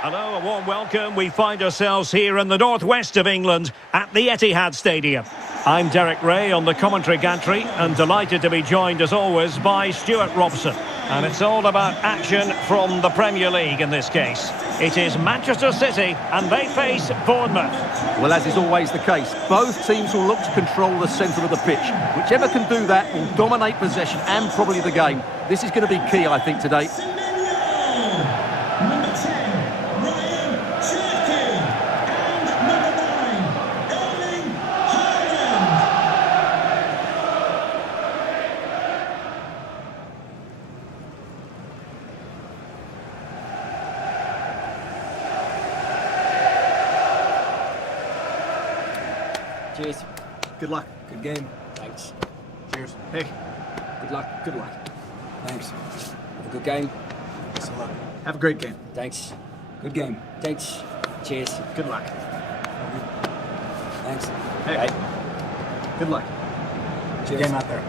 Hello, a warm welcome. We find ourselves here in the northwest of England at the Etihad Stadium. I'm Derek Ray on the commentary gantry and delighted to be joined as always by Stuart Robson. And it's all about action from the Premier League in this case. It is Manchester City and they face Bournemouth. Well, as is always the case, both teams will look to control the centre of the pitch. Whichever can do that will dominate possession and probably the game. This is going to be key, I think, today. Cheers. Good luck. Good game. Thanks. Cheers. Hey. Good luck. Good luck. Thanks. Have a good game. Thanks a lot. Have a great game. Thanks. Good game. Thanks. Cheers. Good luck. Thanks. Hey. Bye. Good luck. Cheers. Game out there.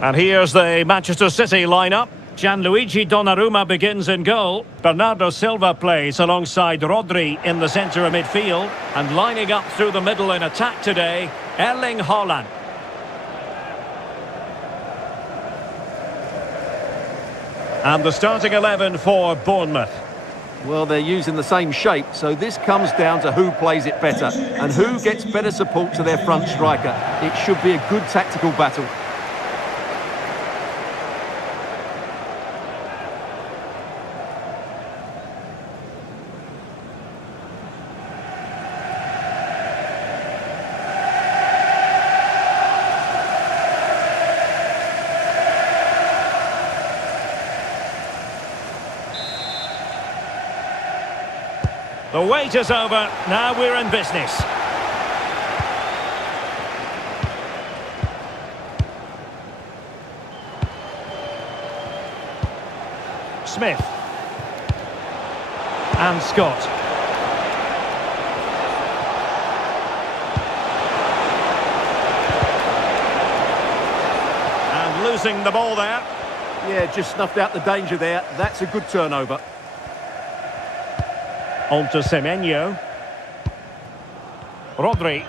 And here's the Manchester City lineup. Gianluigi Donnarumma begins in goal. Bernardo Silva plays alongside Rodri in the centre of midfield. And lining up through the middle in attack today, Erling Haaland. And the starting 11 for Bournemouth. Well, they're using the same shape, so this comes down to who plays it better and who gets better support to their front striker. It should be a good tactical battle. The wait is over. Now we're in business. Smith. And Scott. And losing the ball there. Yeah, just snuffed out the danger there. That's a good turnover. On to Semenyo. Rodri.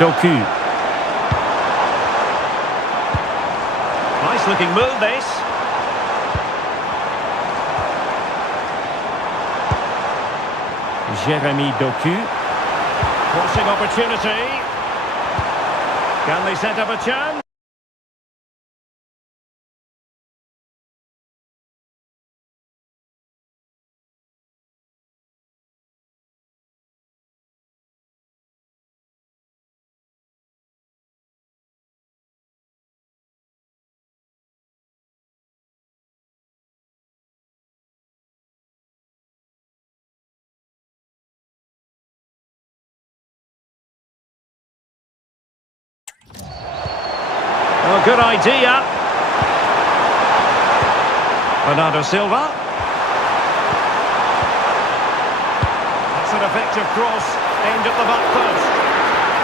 Doku. Nice looking move this. Jérémy Doku. Crossing opportunity. Can they set up a chance? Well, good idea. Bernardo Silva. That's an effective cross aimed at the back post.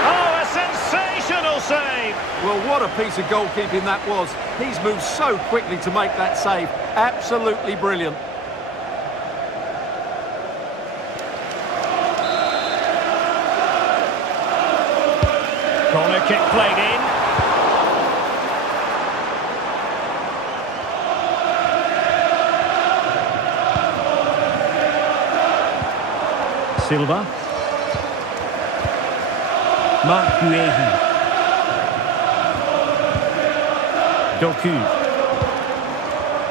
Oh, a sensational save! Well, what a piece of goalkeeping that was. He's moved so quickly to make that save. Absolutely brilliant. Corner kick played in. Silva. Marc Guehi. Doku.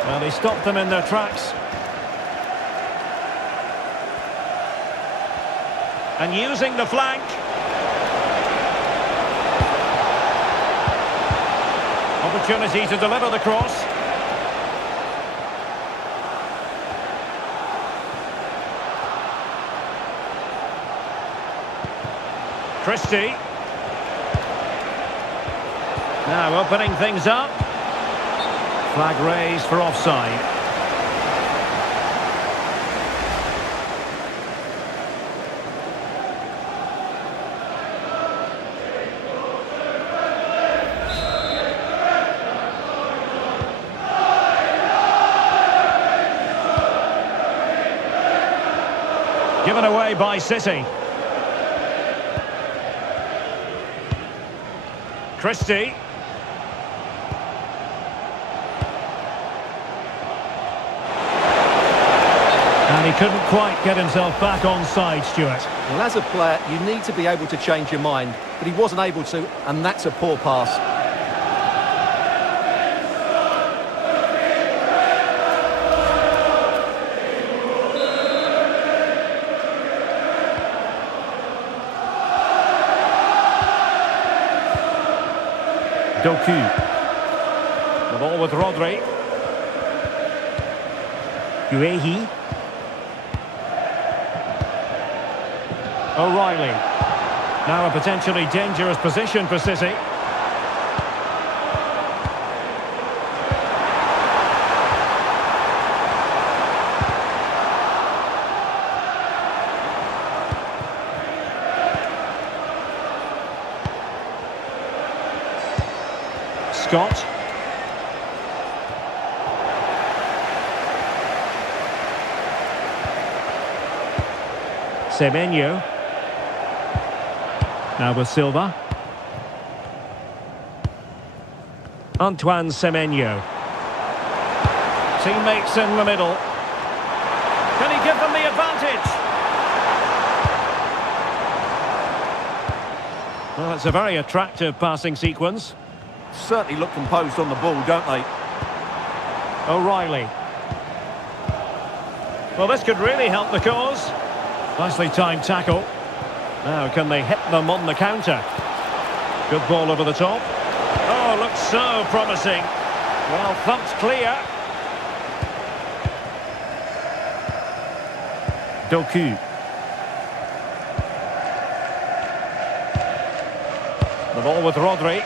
Well, they stopped them in their tracks. And using the flank. Opportunity to deliver the cross. Christie. Now opening things up. Flag raised for offside. Given away by City. Christie. And he couldn't quite get himself back on side, Stuart. Well, as a player, you need to be able to change your mind, but he wasn't able to, and that's a poor pass. Doku. The ball with Rodri. Guehi. O'Reilly. Now a potentially dangerous position for City. Scott. Semenyo. Now with Silva. Antoine Semenyo. Teammates in the middle. Can he give them the advantage? Well, it's a very attractive passing sequence. Certainly look composed on the ball, don't they? O'Reilly. Well, this could really help the cause. Nicely timed tackle. Now, can they hit them on the counter? Good ball over the top. Oh, looks so promising. Well, thumped clear. Doku. The ball with Rodri.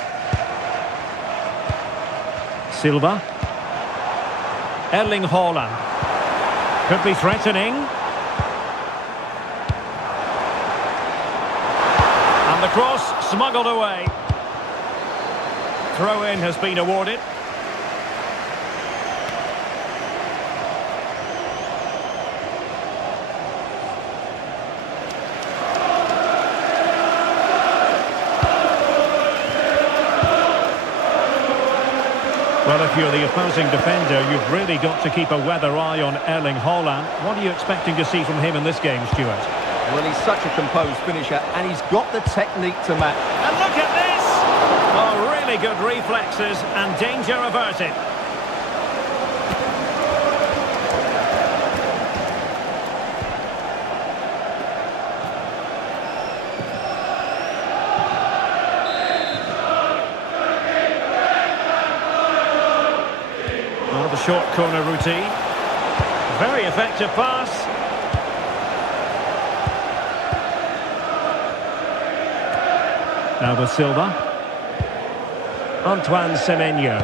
Silva. Erling Haaland. Could be threatening. And the cross smuggled away. Throw-in has been awarded. Well, if you're the opposing defender, you've really got to keep a weather eye on Erling Haaland. What are you expecting to see from him in this game, Stuart? Well, he's such a composed finisher, and he's got the technique to match. And look at this! Oh, really good reflexes and danger averted. Oh, the short corner routine. Very effective pass. Now with Silva. Antoine Semenyo.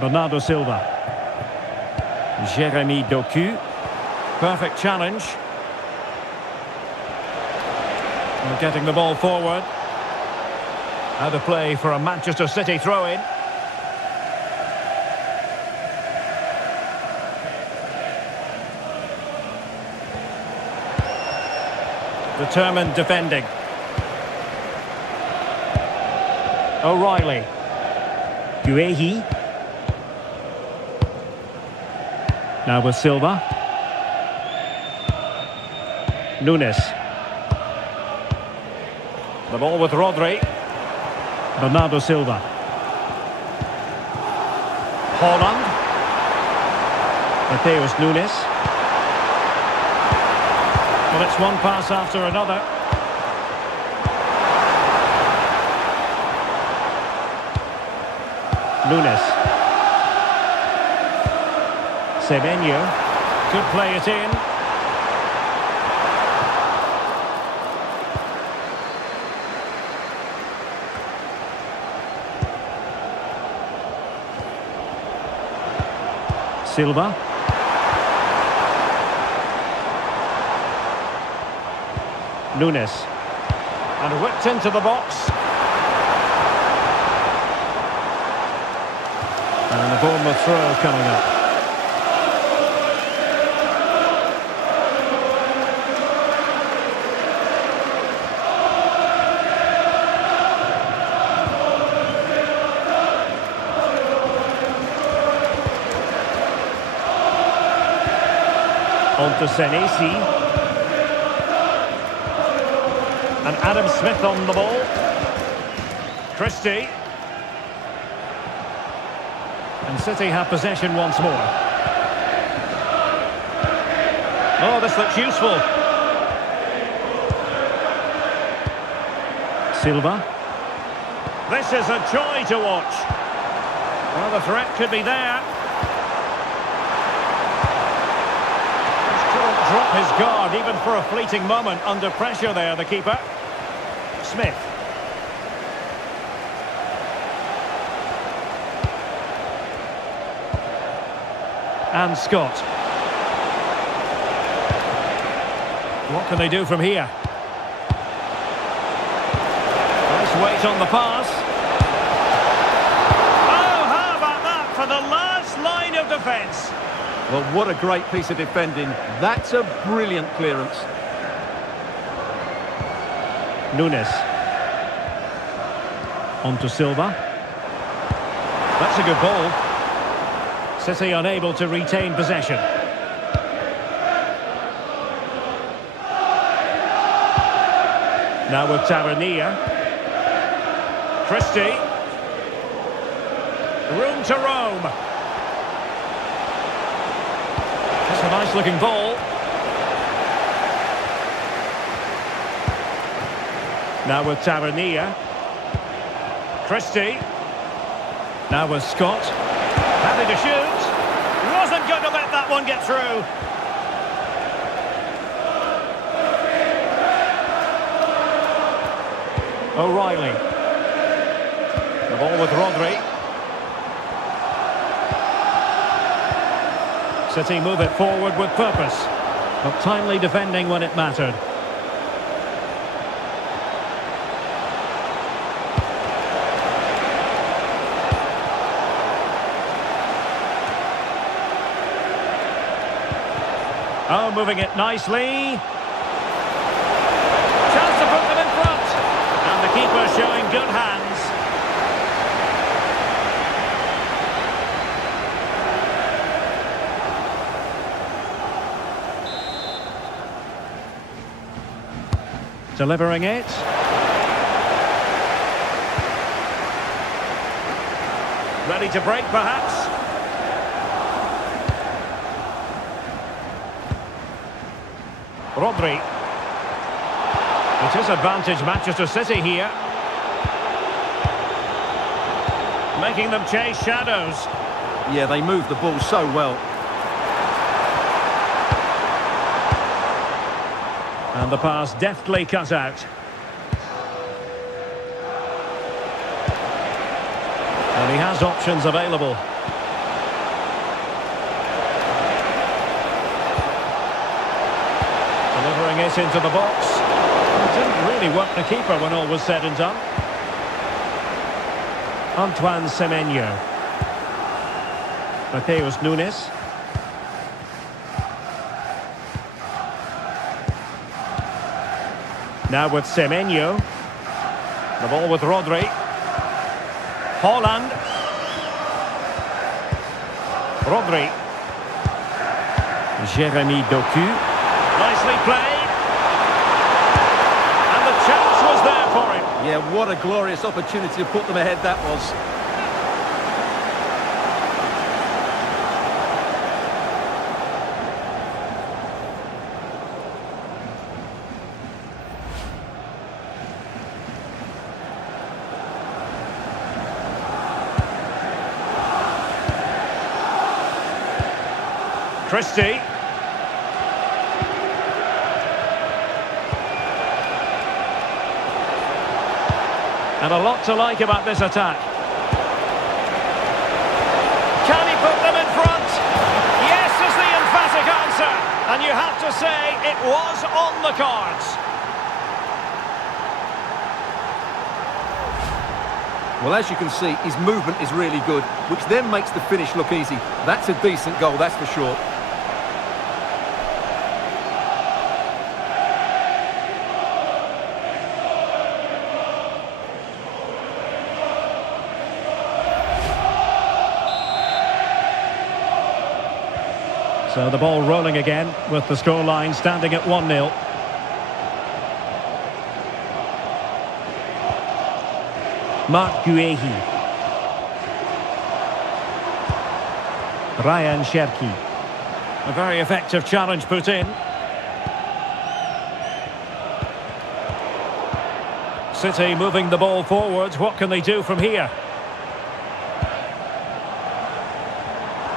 Bernardo Silva. Jérémy Doku. Perfect challenge. We're getting the ball forward. Out of play for a Manchester City throw-in. Determined defending. O'Reilly. Guehi. Now with Silva. Nunes. The ball with Rodri. Bernardo Silva. Haaland. Mateus Nunes. Well, it's one pass after another. Nunes. Semenyo could play it in. Silva. Nunes. And whipped into the box. And the Bournemouth throw coming up. On to Senesi. And Adam Smith on the ball. Christie. And City have possession once more. Oh, this looks useful. Silva. This is a joy to watch. Well, the threat could be there. Just couldn't drop his guard even for a fleeting moment under pressure there, the keeper. Smith. And Scott. What can they do from here? Nice weight on the pass. Oh, how about that for the last line of defence? Well, what a great piece of defending. That's a brilliant clearance. Nunes. On to Silva. That's a good ball. City unable to retain possession. Now with Tavernier. Christie. Room to roam. That's a nice looking ball. Now with Tavernier. Christie. Now with Scott. Happy to shoot. Wasn't going to let that one get through. O'Reilly. The ball with Rodri. City move it forward with purpose, but timely defending when it mattered. Oh, moving it nicely. Chance to put them in front. And the keeper showing good hands. Delivering it. Ready to break, perhaps. Rodri. It is advantage Manchester City here. Making them chase shadows. Yeah, they move the ball so well. And the pass deftly cut out. And he has options available. Delivering it into the box. It didn't really work the keeper when all was said and done. Antoine Semenyo. Matheus Nunes. Now with Semenyo. The ball with Rodri. Haaland. Rodri. Jérémy Doku. Nicely played. And the chance was there for him. Yeah, what a glorious opportunity to put them ahead that was. Christie. And a lot to like about this attack. Can he put them in front? Yes is the emphatic answer. And you have to say it was on the cards. Well, as you can see, his movement is really good, which then makes the finish look easy. That's a decent goal, that's for sure. So the ball rolling again with the scoreline standing at 1-0. Mark Guehi. Ryan Cherki. A very effective challenge put in. City moving the ball forwards. What can they do from here?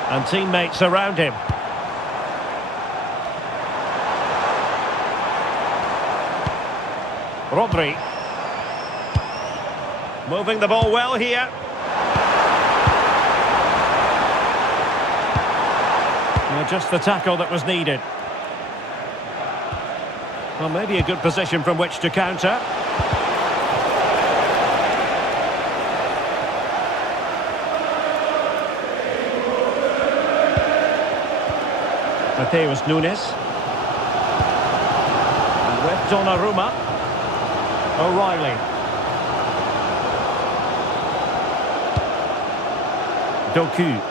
And teammates around him. Rodri. Moving the ball well here. Well, just the tackle that was needed. Well, maybe a good position from which to counter. Mateus Nunes. And with Donnarumma. O'Reilly. Doku.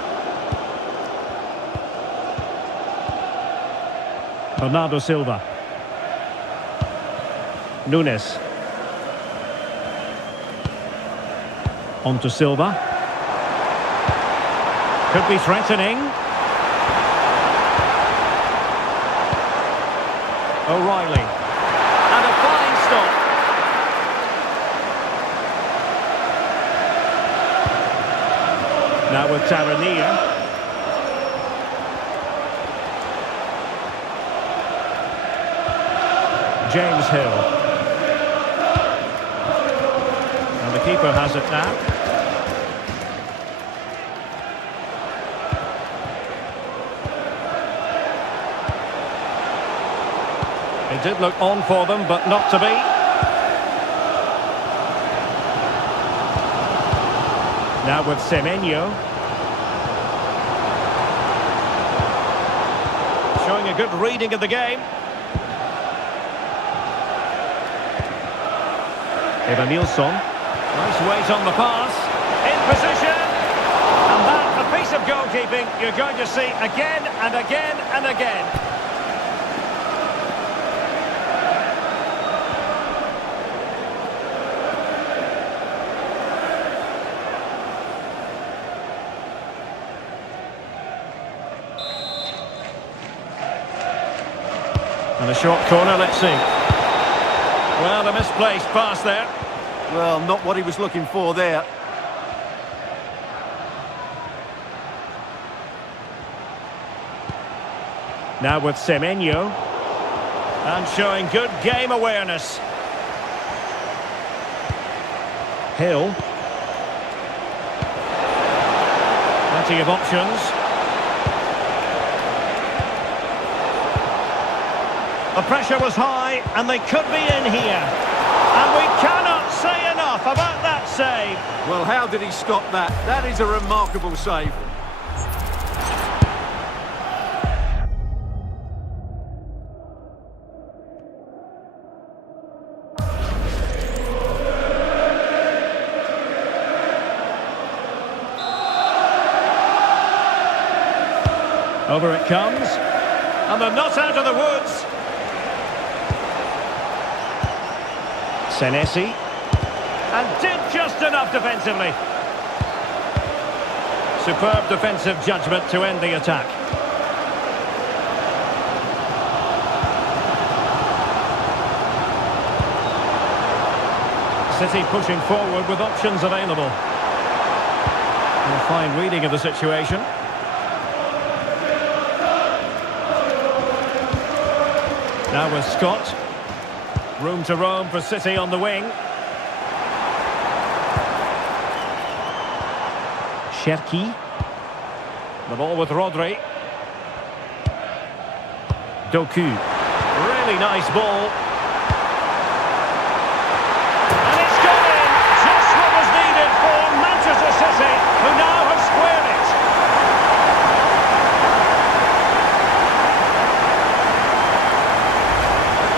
Bernardo Silva. Nunes. On to Silva. Could be threatening. O'Reilly. And a fine stop. Now with Tavernier. James Hill. And the keeper has it now. It did look on for them, but not to be. Now with Semenyo. Showing a good reading of the game. Nilsson. Nice weight on the pass. In position. And that, a piece of goalkeeping you're going to see again and again and again. And a short corner, let's see. Well, a misplaced pass there. Well, not what he was looking for there. Now with Semenyo. And showing good game awareness. Hill. Plenty of options. The pressure was high, and they could be in here. And we cannot say enough about that save. Well, how did he stop that? That is a remarkable save. Over it comes. And they're not out of the woods. Senesi. And did just enough defensively. Superb defensive judgment to end the attack. City pushing forward with options available. And a fine reading of the situation. Now with Scott. Room to roam for City on the wing. Cherki. The ball with Rodri. Doku. Really nice ball. And it's gone in! Just what was needed for Manchester City, who now have squared it.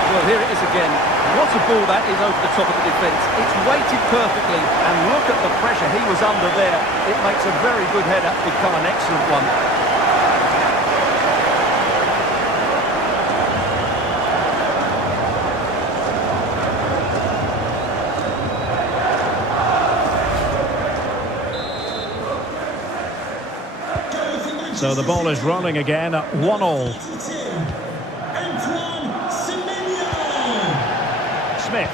Well, here it is again. What a ball that is over the top of the defence. It's weighted perfectly, and look at the pressure he was under there. It makes a very good header become an excellent one. So the ball is rolling again at 1-1. Smith.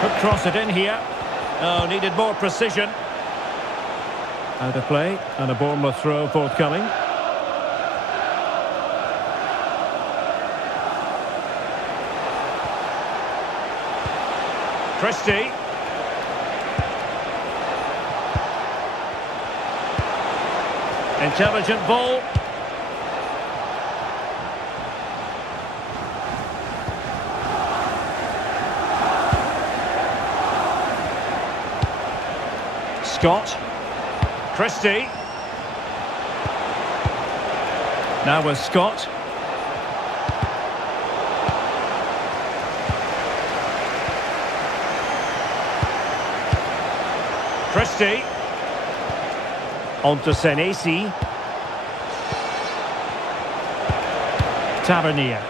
Could cross it in here. Oh, needed more precision. Out of play, and a Bournemouth throw forthcoming. Christie. Intelligent ball. Scott. Christie. Now with Scott. Christie. On to Senesi. Tavernier.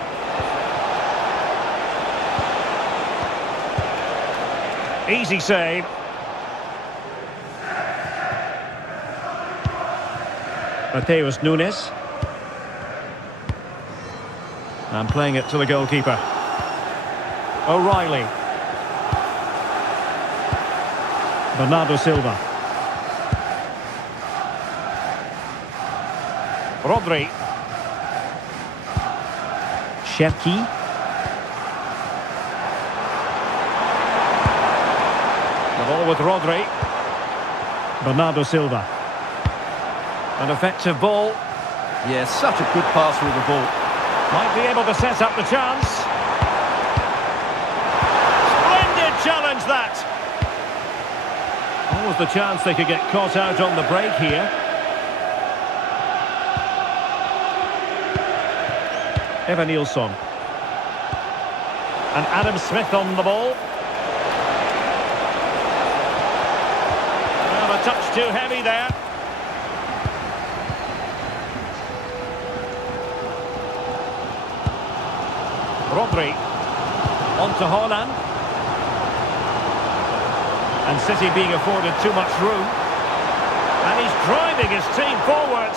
Easy save. Mateus Nunes. And playing it to the goalkeeper. O'Reilly. Bernardo Silva. Rodri. Cherki. The ball with Rodri. Bernardo Silva. An effective ball. Yeah, such a good passer of the ball. Might be able to set up the chance. Splendid challenge that. Always the chance they could get caught out on the break here. Evan Nilsson. And Adam Smith on the ball. Well, a touch too heavy there. Rodri. On to Haaland. And City being afforded too much room. And he's driving his team forward.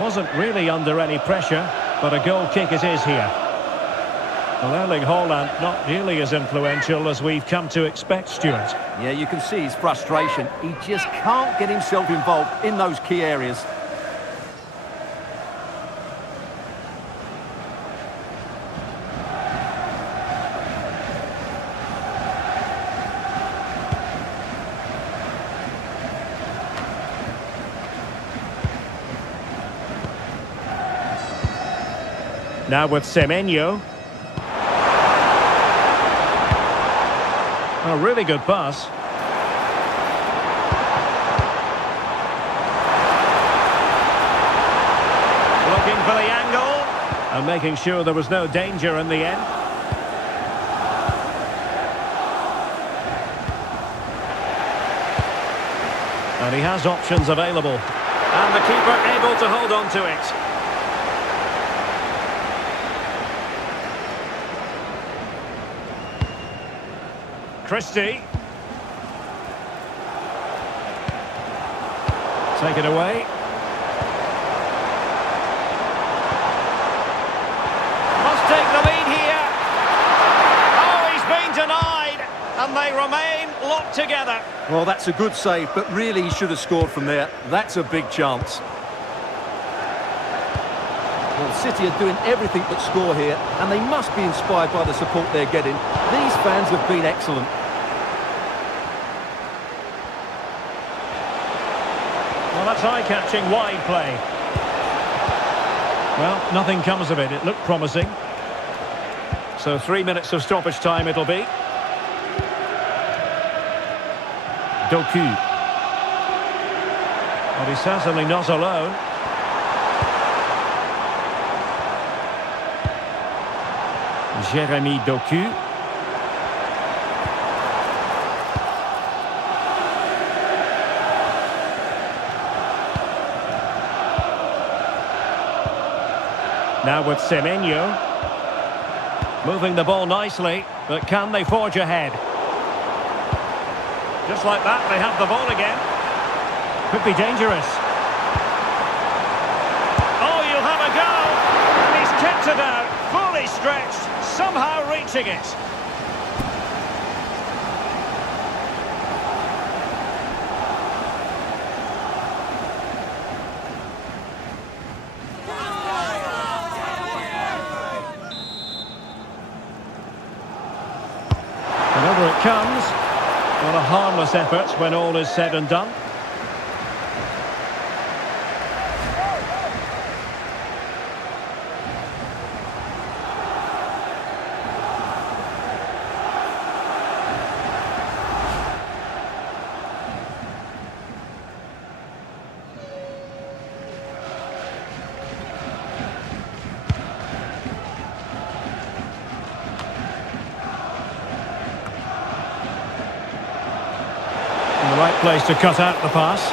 Wasn't really under any pressure, but a goal kick it is here. Well, Erling Haaland not nearly as influential as we've come to expect, Stuart. Yeah, you can see his frustration. He just can't get himself involved in those key areas. Now with Semenyo. A really good pass. Looking for the angle. And making sure there was no danger in the end. And he has options available. And the keeper able to hold on to it. Christie. Take it away. Must take the lead here. Oh, he's been denied. And they remain locked together. Well, that's a good save, but really he should have scored from there. That's a big chance. Well, City are doing everything but score here, and they must be inspired by the support they're getting. These fans have been excellent. Well, that's eye-catching wide play. Well, nothing comes of it. It looked promising. So 3 minutes of stoppage time it'll be. Doku. Well, he's certainly not alone. Jérémy Doku. Now with Semenyo. Moving the ball nicely, but can they forge ahead? Just like that, they have the ball again. Could be dangerous. Oh, you'll have a go! And he's kept it out, fully stretched, somehow reaching it. And over it comes. What a harmless effort when all is said and done. The right place to cut out the pass.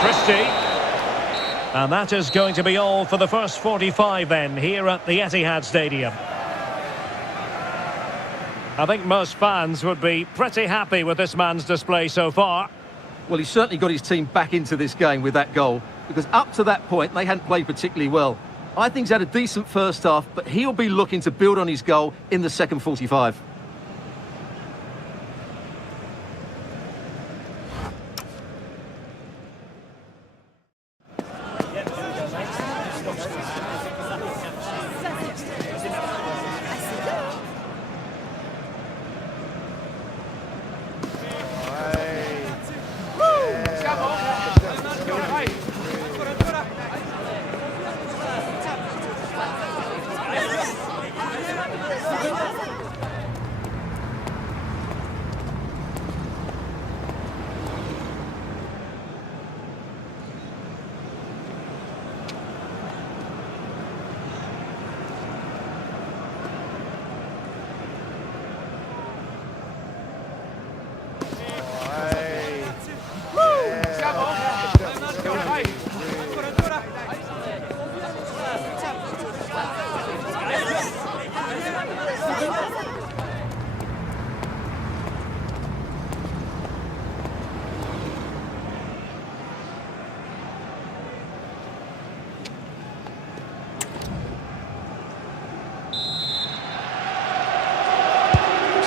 Christie. And that is going to be all for the first 45 then, here at the Etihad Stadium. I think most fans would be pretty happy with this man's display so far. Well, he's certainly got his team back into this game with that goal, because up to that point, they hadn't played particularly well. I think he's had a decent first half, but he'll be looking to build on his goal in the second 45.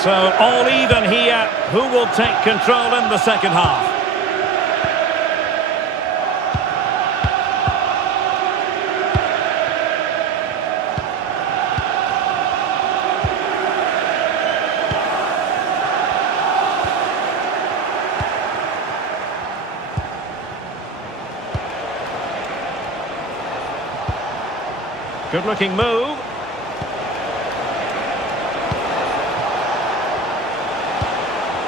So all even here. Who will take control in the second half? Good looking move.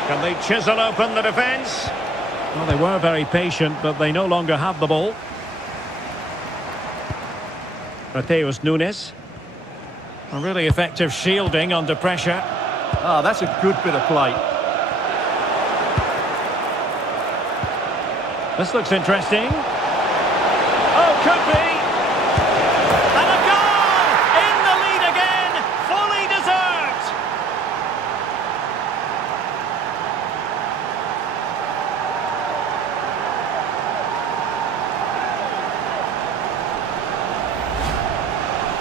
Can they chisel open the defence? Well, they were very patient, but they no longer have the ball. Mateus Nunes. A really effective shielding under pressure. Ah, that's a good bit of play. This looks interesting. Oh, could be. And a goal! In the lead again, fully deserved.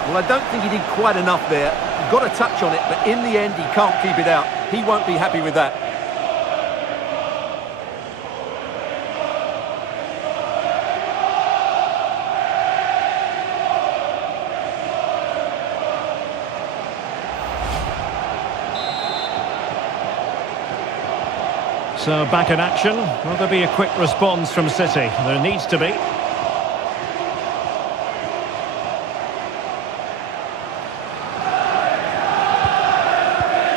Well, don't think he did quite enough there. He got a touch on it, but in the end, he can't keep it out. He won't be happy with that. So back in action. Will there be a quick response from City? There needs to be.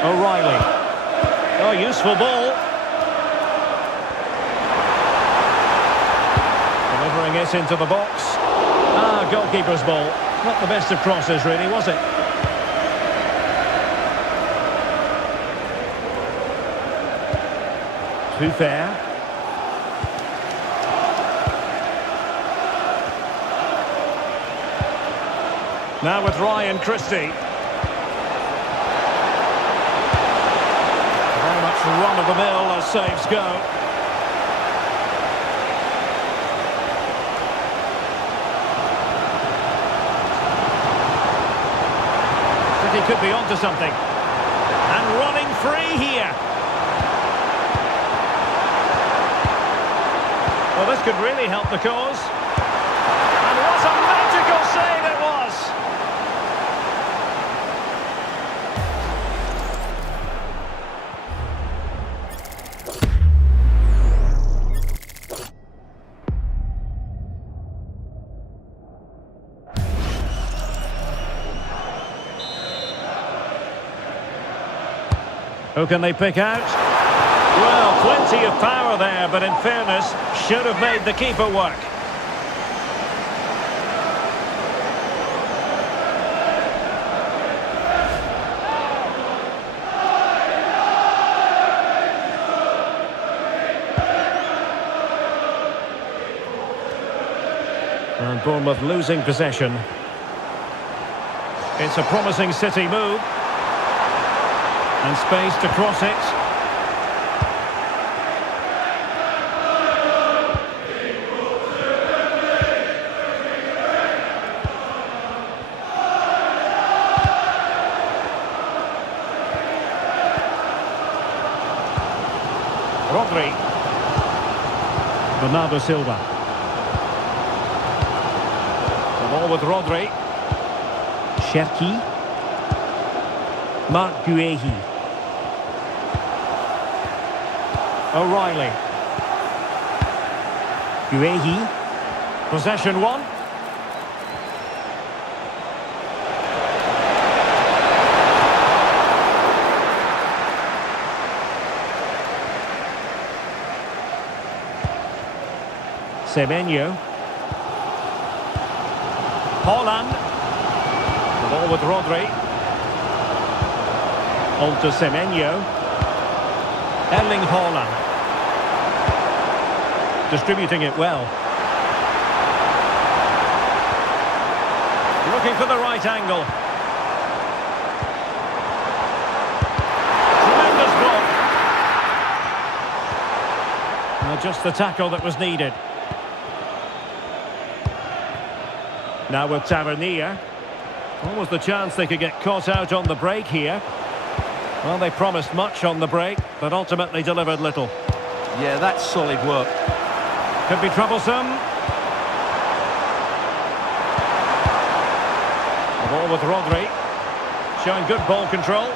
O'Reilly. Oh, useful ball. Delivering it into the box. Ah, goalkeeper's ball. Not the best of crosses, really, was it? Too fair. Now with Ryan Christie. Very much run-of-the-mill as saves go. City could be onto something. And running free here. Well, this could really help the cause. And what a magical save it was! Who can they pick out? Well, plenty of power there, but in fairness, should have made the keeper work. And Bournemouth losing possession. It's a promising City move. And space to cross it. Rodri. Bernardo Silva. The ball with Rodri. Cherki. Marc Guehi. O'Reilly. Guehi. Possession one. Semenyo. Haaland. The ball with Rodri. On to Semenyo. Erling Haaland. Distributing it well. Looking for the right angle. Tremendous block. Just the tackle that was needed. Now with Tavernier. Almost the chance they could get caught out on the break here. Well, they promised much on the break, but ultimately delivered little. Yeah, that's solid work. Could be troublesome. The ball with Rodri. Showing good ball control.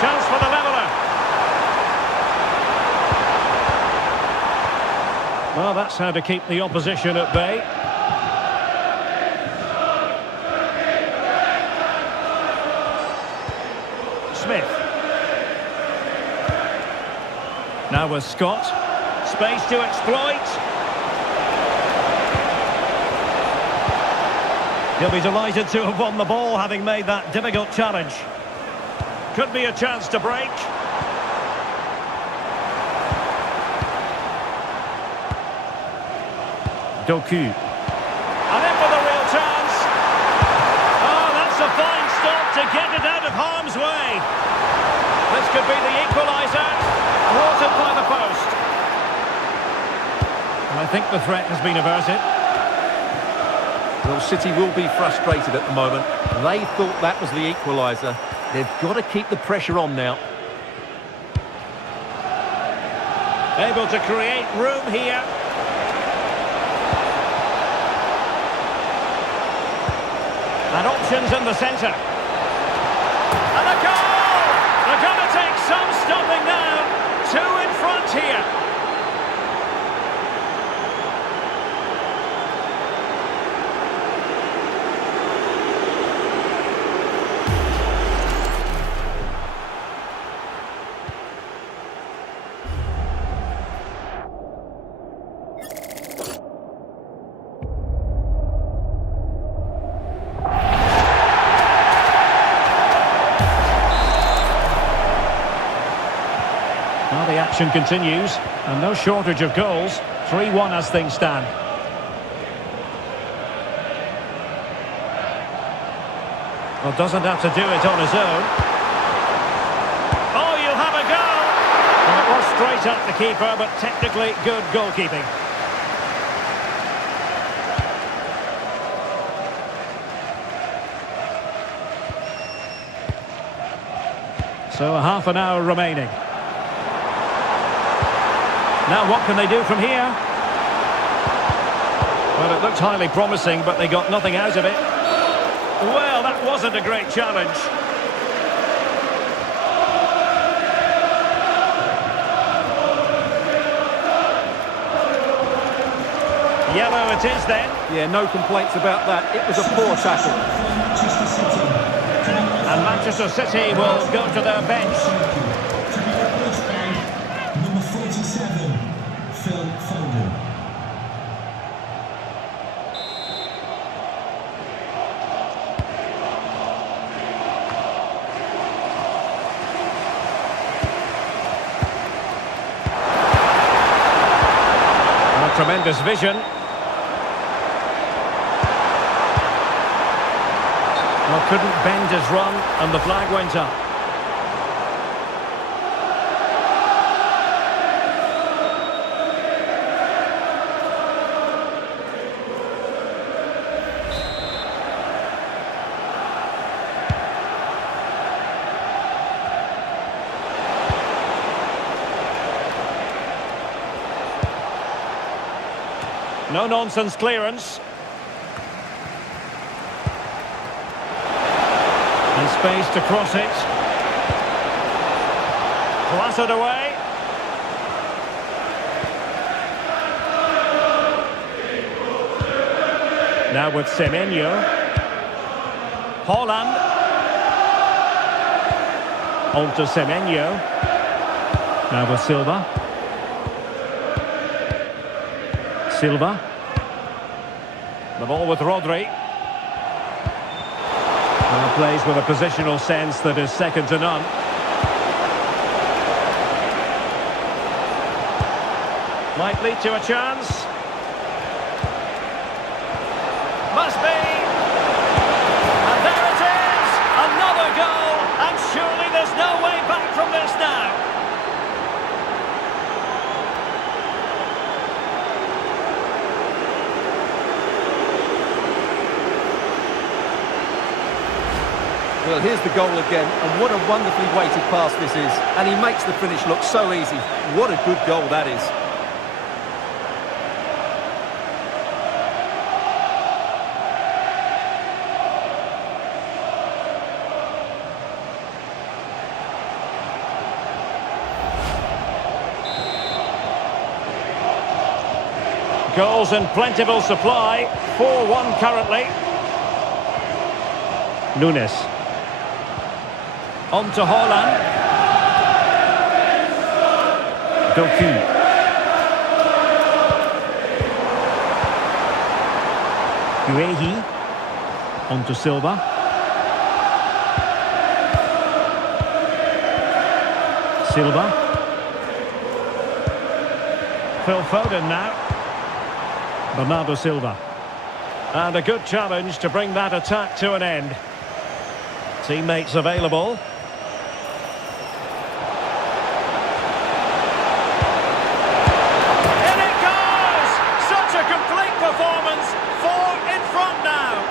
Chance for the leveller. Well, that's how to keep the opposition at bay. Smith. Now with Scott. Space to exploit. He'll be delighted to have won the ball, having made that difficult challenge. Could be a chance to break. Doku. And in for the real chance. Oh, that's a fine stop to get it out out of harm's way. This could be the equaliser. Thwarted by the post. And I think the threat has been averted. Well, City will be frustrated at the moment. They thought that was the equaliser. They've got to keep the pressure on now. Able to create room here. And options in the centre. And a goal! They're going to take some stopping now. Two in front here. Well, the action continues, and no shortage of goals. 3-1 as things stand. Well, doesn't have to do it on his own. Oh, you'll have a go! Well, it was straight at the keeper, but technically good goalkeeping. So a half an hour remaining. Now what can they do from here? Well, it looked highly promising, but they got nothing out of it. Well, that wasn't a great challenge. Yellow it is then. Yeah, no complaints about that. It was a poor tackle. And Manchester City will go to their bench. Foden. Tremendous vision. Well, couldn't bend his run, and the flag went up. No-nonsense clearance. And space to cross it. Clattered away. Now with Semenyo. Haaland. On to Semenyo. Now with Silva. Silva. The ball with Rodri. And plays with a positional sense that is second to none. Might lead to a chance. Must be. And there it is! Another goal! And surely there's no way back from this now. Well, here's the goal again, and what a wonderfully weighted pass this is. And he makes the finish look so easy. What a good goal that is. Goals in plentiful supply. 4-1 currently. Nunes. On to Haaland. Doku. Guehi. On to Silva. Silva. Phil Foden now. Bernardo Silva. And a good challenge to bring that attack to an end. Teammates available. In it goes! Such a complete performance. 4 in front now.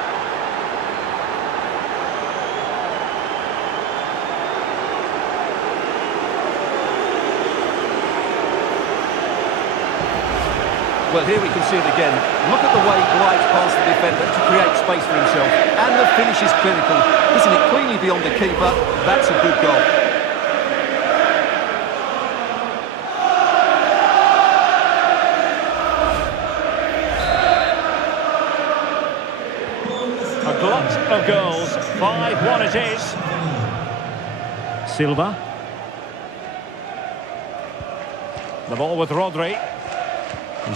Well, here we can see it again. Look at the way he glides past the defender to create space for himself. And the finish is clinical. Hitting it cleanly beyond the keeper. That's a good goal. A glut of goals. 5-1 it is. Silva. The ball with Rodri.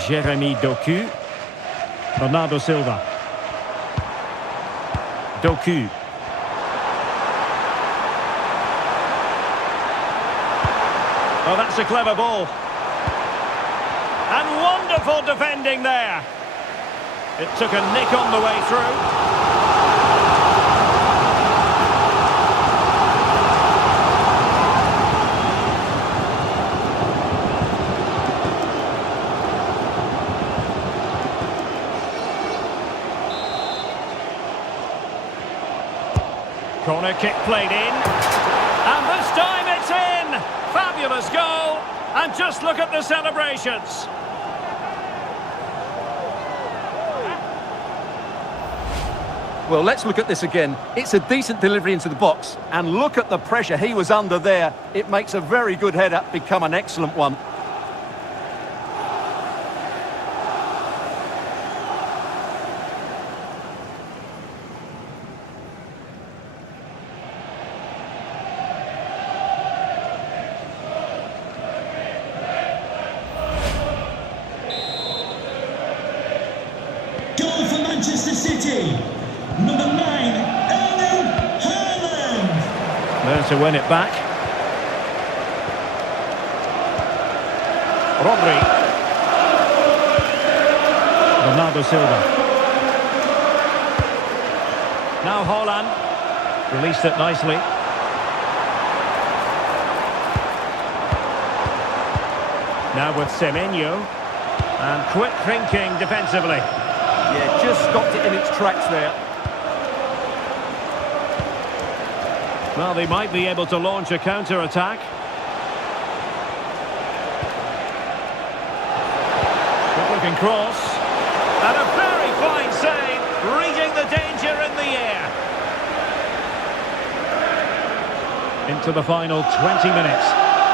Jérémy Doku. Bernardo Silva. Doku. Oh, that's a clever ball. And wonderful defending there. It took a nick on the way through. Corner kick played in, and this time it's in! Fabulous goal, and just look at the celebrations. Well, let's look at this again. It's a decent delivery into the box, and look at the pressure he was under there. It makes a very good header become an excellent one. Goal for Manchester City, number 9, Erling Haaland. There to win it back. Rodri. Bernardo Silva. Now Haaland. Released it nicely. Now with Semenyo. And quick thinking defensively. Yeah, just stopped it in its tracks there. Well, they might be able to launch a counter-attack. Good-looking cross. And a very fine save, reading the danger in the air. Into the final 20 minutes.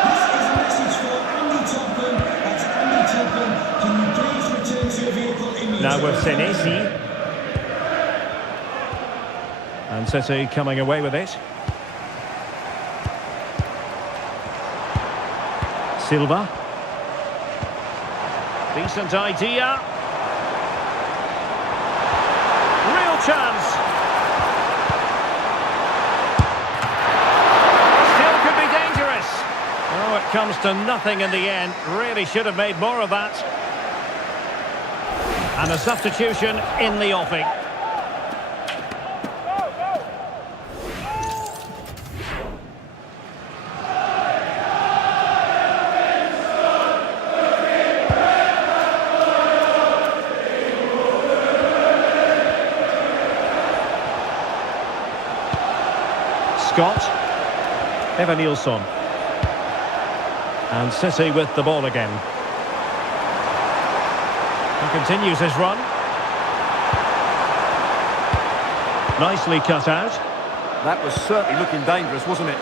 This is a message for Andy Topham. That's Andy Topham. Can you please return to your vehicle immediately? Now with Senesi. And City coming away with it. Silva. Decent idea. Real chance. Still could be dangerous. Oh, it comes to nothing in the end. Really should have made more of that. And a substitution in the offing. Scott. Evanilson. And City with the ball again. He continues his run. Nicely cut out. That was certainly looking dangerous, wasn't it?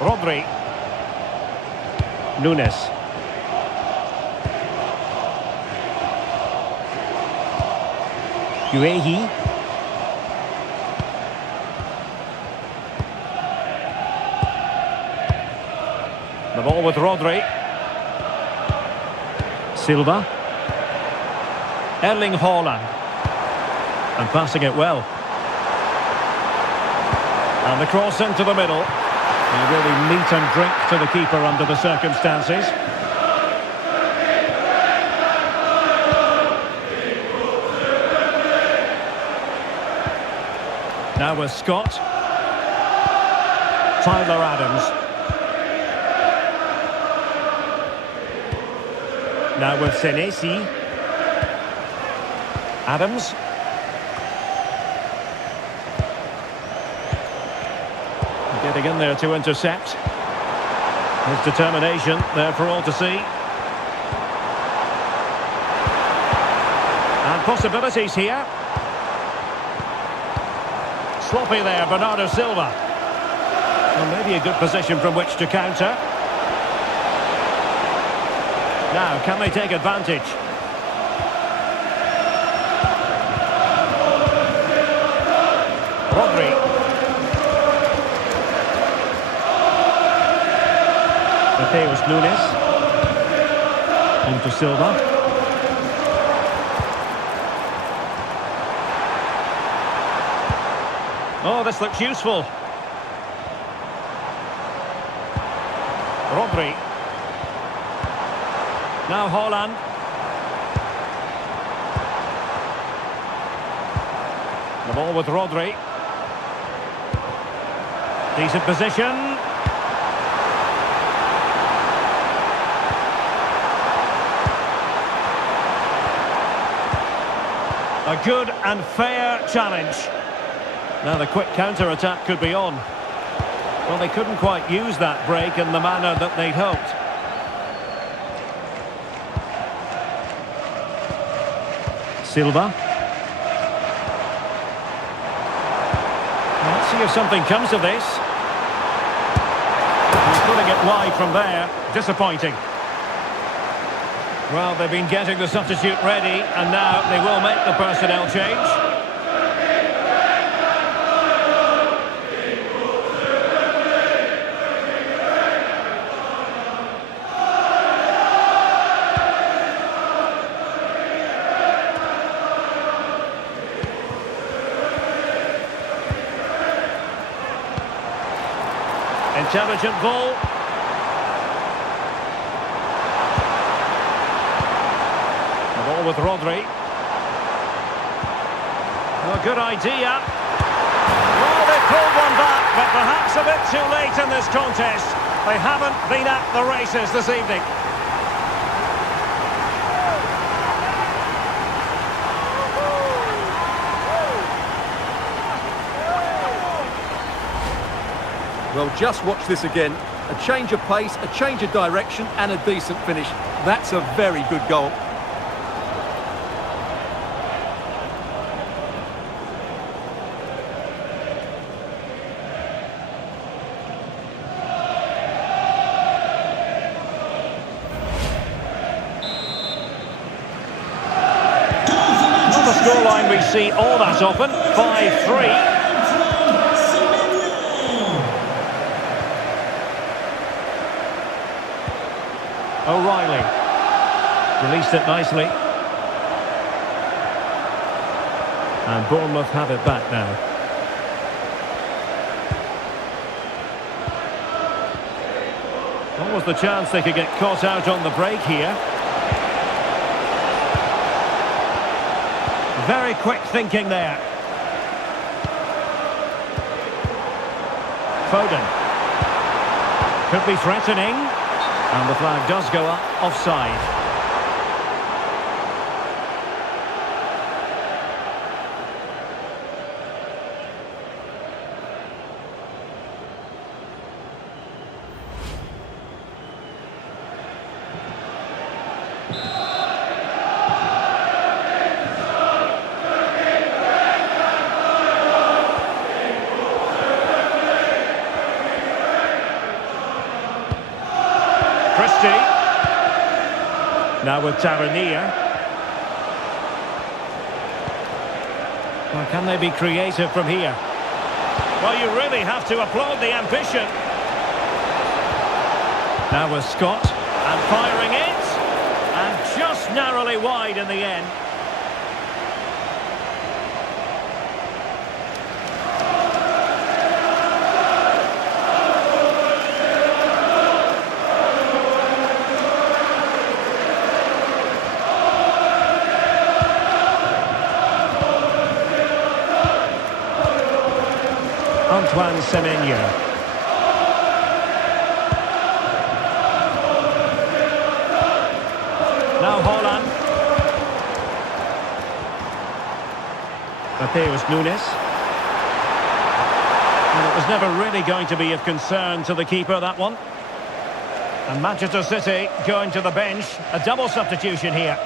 Rodri. Nunes. Guehi. The ball with Rodri. Silva. Erling Haaland. And passing it well. And the cross into the middle. And really meat and drink to the keeper under the circumstances. Now with Scott. Tyler Adams. Now with Senesi. Adams. Getting in there to intercept. His determination there for all to see. And possibilities here. Sloppy there, Bernardo Silva. Well, maybe a good position from which to counter. Now, can they take advantage? Rodri. Mateus Nunes. Into Silva. Oh, this looks useful. Rodri. Now Haaland. The ball with Rodri. Decent position. A good and fair challenge. Now the quick counter-attack could be on. Well, they couldn't quite use that break in the manner that they'd hoped. Silva. Let's see if something comes of this. He's putting it wide from there. Disappointing. Well, they've been getting the substitute ready, and now they will make the personnel change. Intelligent ball. The ball with Rodri. Well, good idea. Well, they pulled one back, but perhaps a bit too late in this contest. They haven't been at the races this evening. Well, just watch this again. A change of pace, a change of direction, and a decent finish. That's a very good goal. On the scoreline we see all that often, 5-3. O'Reilly released it nicely, and Bournemouth have it back now. What was the chance they could get caught out on the break here? Very quick thinking there. Foden could be threatening. And the flag does go up, offside. Now with Tavernier. Well, can they be creative from here? Well, you really have to applaud the ambition. Now with Scott, and firing it, and just narrowly wide in the end. Antoine Semenyo. Now Haaland. Mateus Nunes. And it was never really going to be of concern to the keeper, that one. And Manchester City going to the bench. A double substitution here.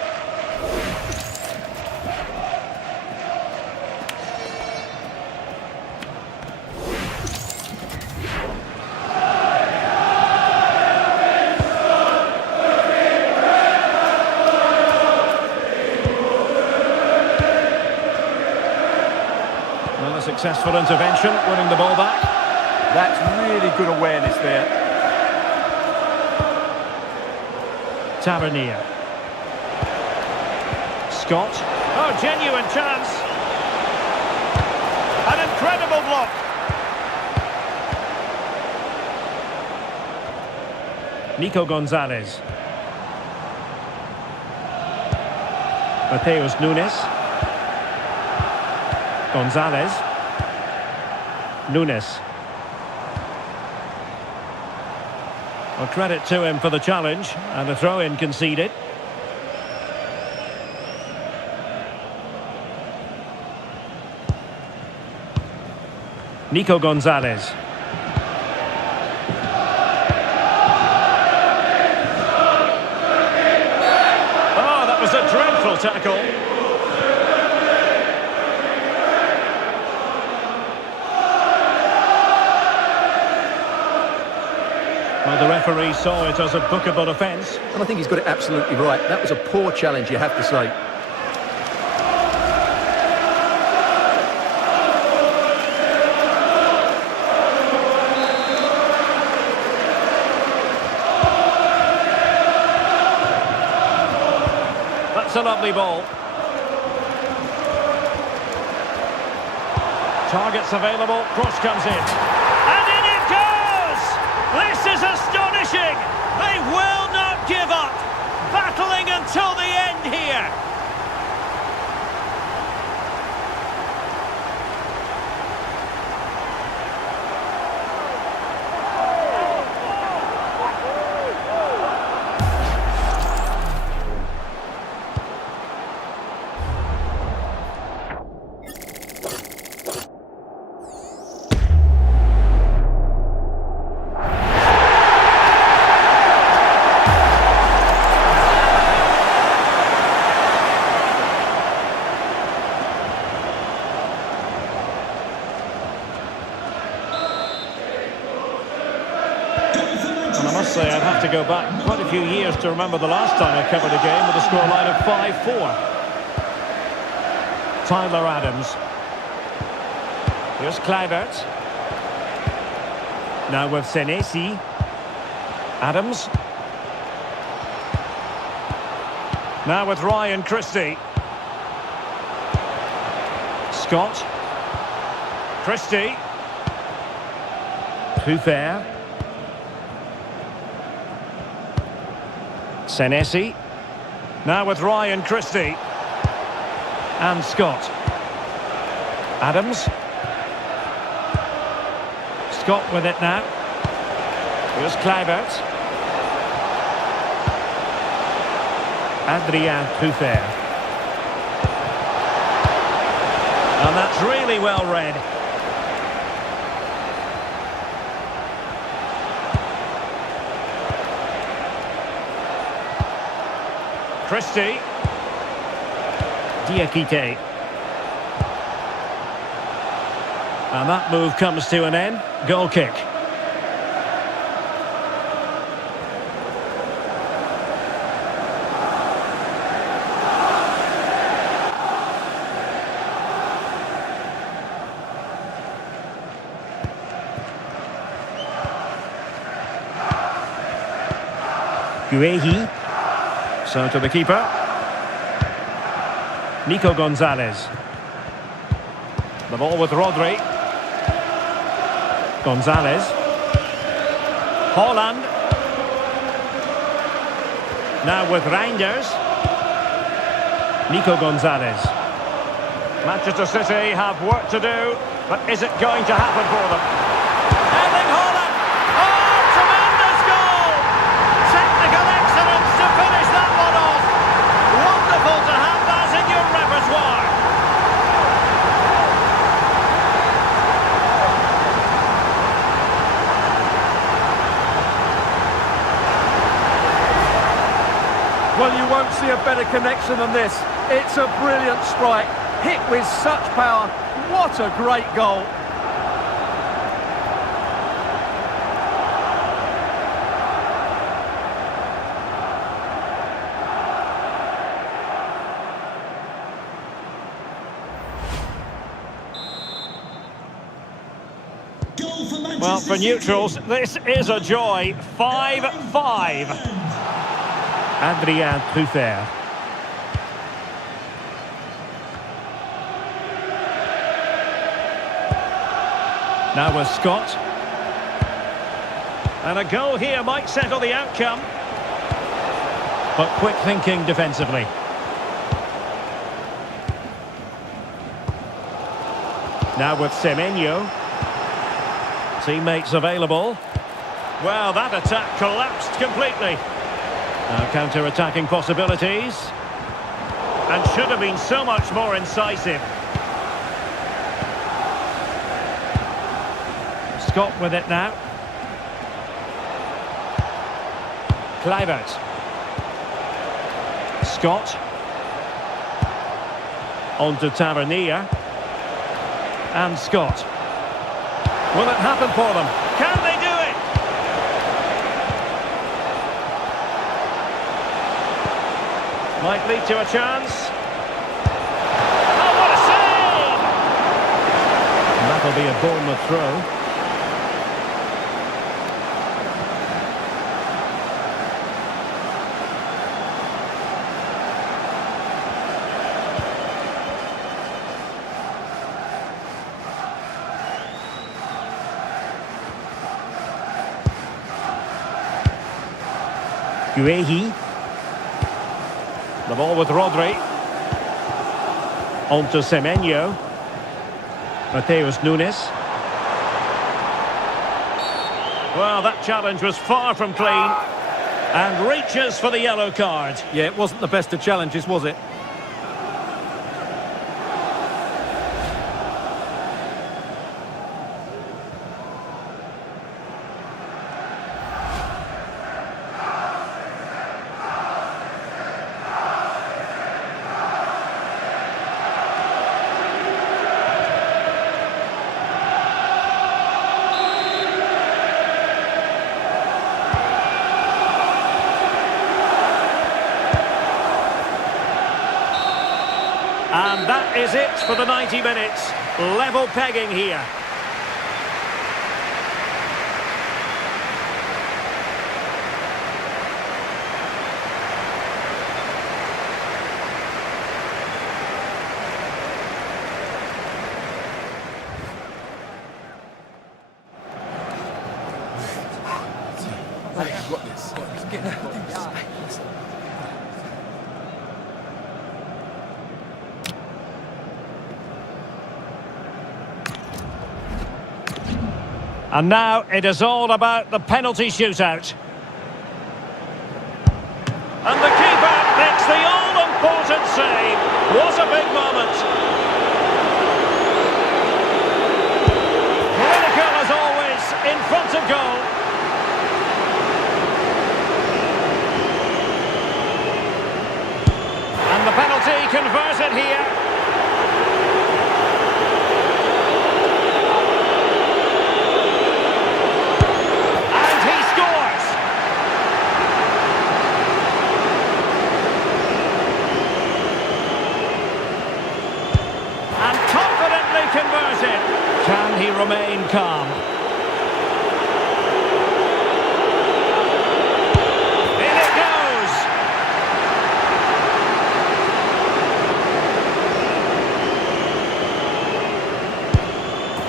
Well, a successful intervention, winning the ball back. That's really good awareness there. Tavernier. Scott. Oh, genuine chance. An incredible block. Nico Gonzalez. Mateus Nunes. Gonzalez. Nunes. Well, credit to him for the challenge, and a throw-in conceded. Nico Gonzalez. Oh, that was a dreadful tackle. Well, the referee saw it as a bookable offence. And I think he's got it absolutely right. That was a poor challenge, you have to say. That's a lovely ball. Targets available, cross comes in. And in it goes! This is astonishing! They will not give up! Battling until the end here! And I must say, I'd have to go back quite a few years to remember the last time I covered a game with a scoreline of 5-4. Tyler Adams. Here's Kluivert. Now with Senesi. Adams. Now with Ryan Christie. Scott. Christie. Kluivert. Senesi. Now with Ryan Christie. And Scott. Adams. Scott with it now. Here's Kluivert. Adrien Kluivert. And that's really well read. Christie. Diakite. And that move comes to an end. Goal kick. Guehi. So to the keeper. Nico Gonzalez. The ball with Rodri. Gonzalez. Haaland. Now with Reinders. Nico Gonzalez. Manchester City have work to do. But is it going to happen for them? Erling Haaland! Oh, tremendous goal! Technical excellence to finish that one off. Wonderful to have that in your repertoire. Well, you won't see a better connection than this. It's a brilliant strike, hit with such power. What a great goal. Goal for Manchester Well, for neutrals, this is a joy. 5-5. Adrien Truffert. Now with Scott. And a goal here might settle the outcome. But quick thinking defensively. Now with Semenyo. Teammates available. Well, that attack collapsed completely. Now counter-attacking possibilities. And should have been so much more incisive. Scott with it now. Kluivert. Scott. On to Tavernier. And Scott. Will it happen for them? Can they do it? Might lead to a chance. Oh, what a save! And that'll be a Bournemouth throw. Guehi. The ball with Rodri. On to Semenyo. Mateus Nunes. Well, that challenge was far from clean. And reaches for the yellow card. Yeah, it wasn't the best of challenges, was it? And that is it for the 90 minutes. Level pegging here. And now it is all about the penalty shootout. And the keeper makes the all-important save. What a big moment. Critical as always, in front of goal. And the penalty converted here. Converted. Can he remain calm? In it goes.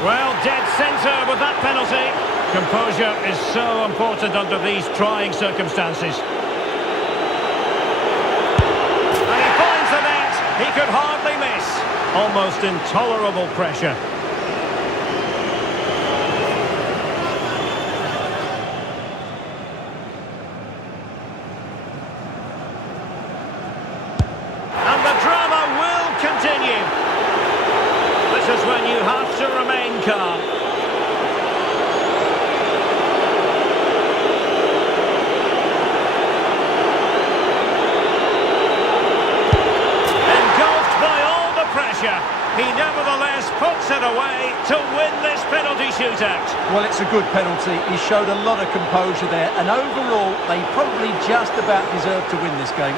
Well, dead centre with that penalty. Composure is so important under these trying circumstances. And he finds the net. He could hardly miss. Almost intolerable pressure. puts it away to win this penalty shootout. Well, it's a good penalty. He showed a lot of composure there, and overall, they probably just about deserved to win this game.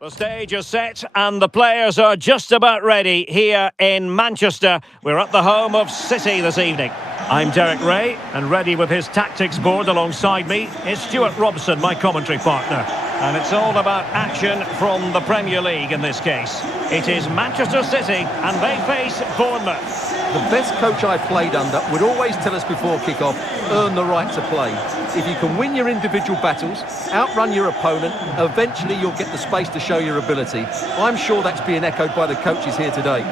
The stage is set and the players are just about ready here in Manchester. We're at the home of City this evening. I'm Derek Ray, and ready with his tactics board alongside me is Stuart Robson, my commentary partner. And it's all about action from the Premier League in this case. It is Manchester City and they face Bournemouth. The best coach I've played under would always tell us before kick-off, earn the right to play. If you can win your individual battles, outrun your opponent, eventually you'll get the space to show your ability. I'm sure that's being echoed by the coaches here today.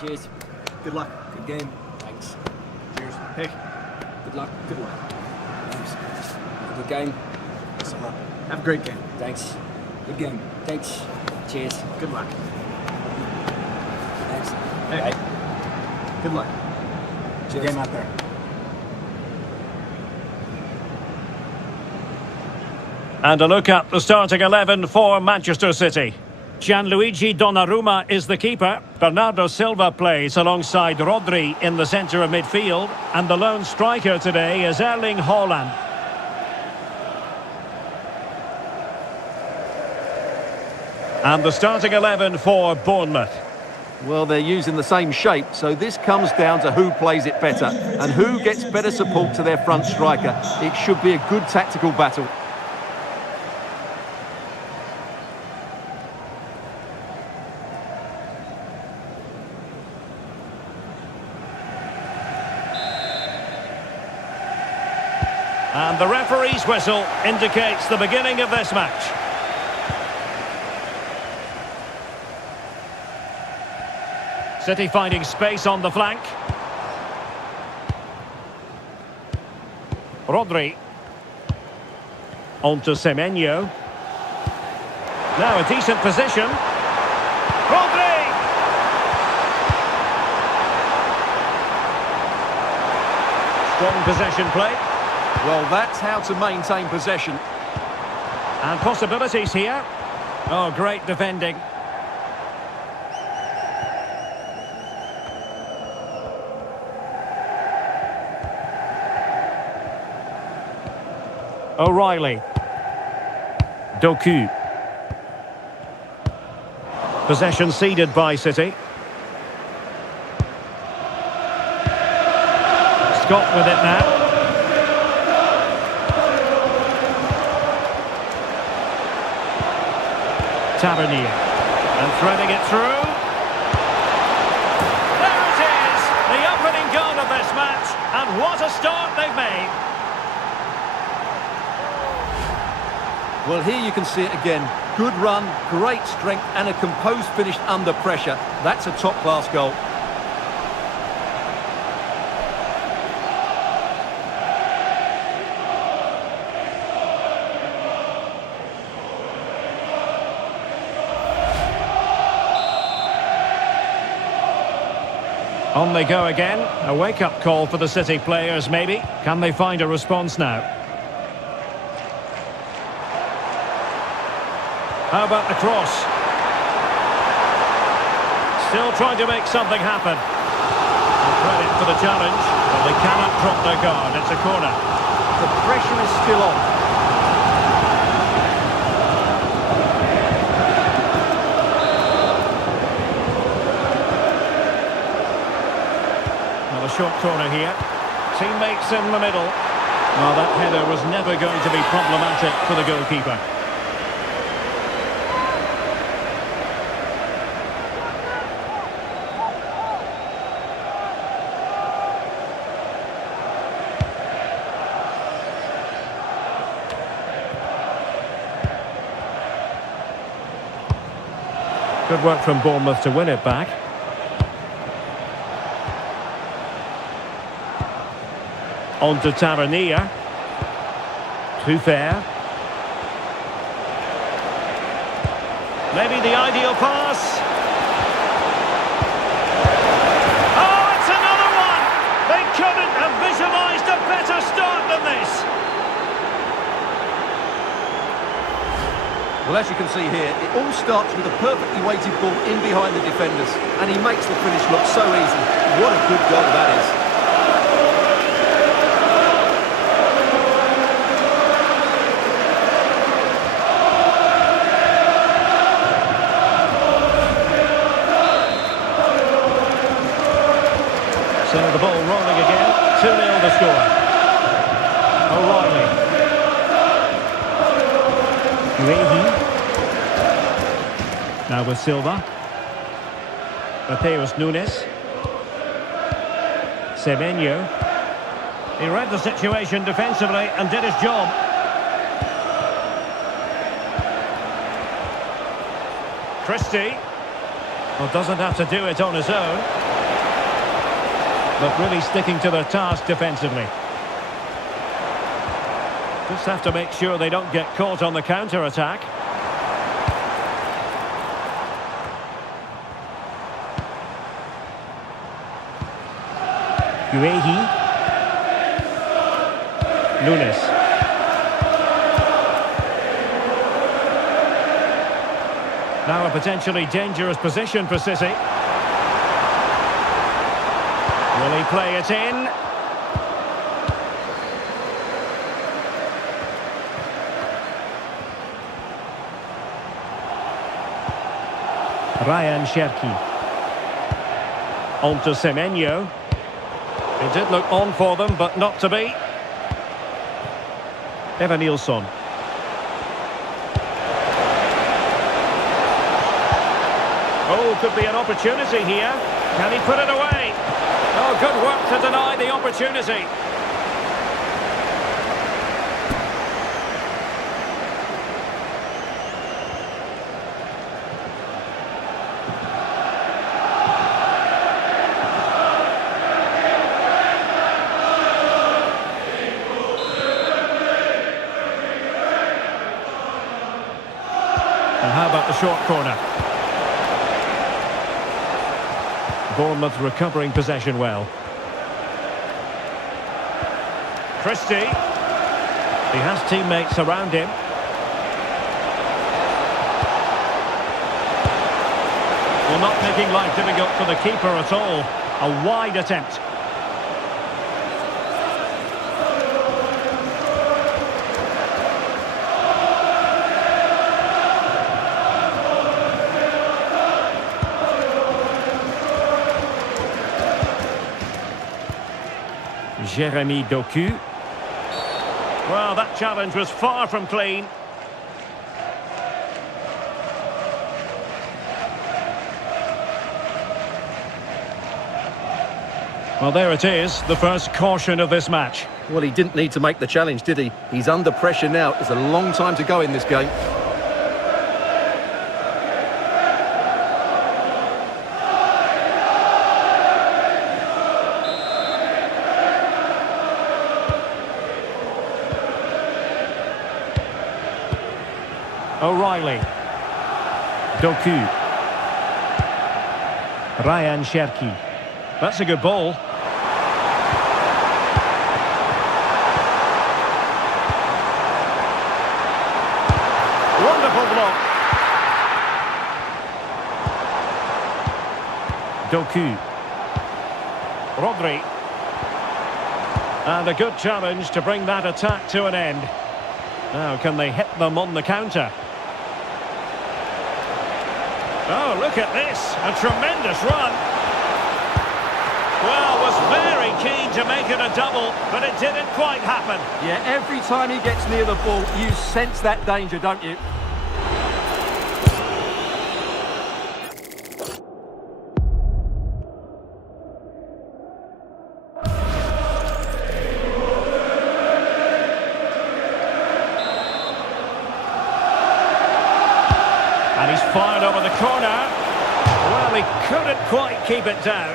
Cheers. Good luck. Good game. Thanks. Cheers. Hey, Good luck. good luck. Thanks. Have a good game. Thanks a lot. Have a great game. Thanks. Good game. Thanks. Cheers. Good luck. Thanks. Hey. Bye. Good luck. Cheers. Game out there. And a look at the starting 11 for Manchester City. Gianluigi Donnarumma is the keeper. Bernardo Silva plays alongside Rodri in the centre of midfield. And the lone striker today is Erling Haaland. And the starting 11 for Bournemouth. Well, they're using the same shape, so this comes down to who plays it better and who gets better support to their front striker. It should be a good tactical battle. And the referee's whistle indicates the beginning of this match. City finding space on the flank. Rodri. On to Semenyo. Now a decent position. Rodri! Strong possession play. Well, that's how to maintain possession. And possibilities here. Oh, great defending. O'Reilly. Doku. Possession ceded by City. Scott with it now. Tavernier. And threading it through. There it is! The opening goal of this match. And what a start they've made. Well, here you can see it again. Good run, great strength, and a composed finish under pressure. That's a top-class goal. On they go again. A wake-up call for the City players, maybe. Can they find a response now? How about the cross? Still trying to make something happen. And credit for the challenge, but they cannot drop their guard. It's a corner. The pressure is still on. Well, a short corner here. Teammates in the middle. Well, that header was never going to be problematic for the goalkeeper. Good work from Bournemouth to win it back. On to Tavernier. Too fair. Maybe the ideal pass. Oh, it's another one! They couldn't have visualised a better start than this. Well, as you can see here, it all starts with a perfectly weighted ball in behind the defenders, and he makes the finish look so easy. What a good goal that is. So the ball rolling again. 2-0 the score. O'Reilly. Guehi. Now with Silva. Mateus Nunes. Semenyo. He read the situation defensively and did his job. Christie. Well, doesn't have to do it on his own, but really sticking to their task defensively. Just have to make sure they don't get caught on the counter-attack. Guehi. Nunes. Now a potentially dangerous position for City. Will he play it in? Ryan Cherki. On to Semenyo. It did look on for them, but not to be. Evanilson. Oh, could be an opportunity here. Can he put it away? Oh, good work to deny the opportunity. And how about the short corner? Bournemouth recovering possession well. Christie. He has teammates around him. Well, not making life difficult for the keeper at all. A wide attempt. Jérémy Doku. Well, that challenge was far from clean. Well, there it is, the first caution of this match. Well, he didn't need to make the challenge, did he? He's under pressure now. There's a long time to go in this game. O'Reilly. Doku. Ryan Cherki. That's a good ball. Wonderful block. Doku. Rodri. And a good challenge to bring that attack to an end. Now, can they hit them on the counter? Oh, look at this. A tremendous run. Well, was very keen to make it a double, but it didn't quite happen. Yeah, every time he gets near the ball, you sense that danger, don't you? And he's fired over the corner. Well, he couldn't quite keep it down.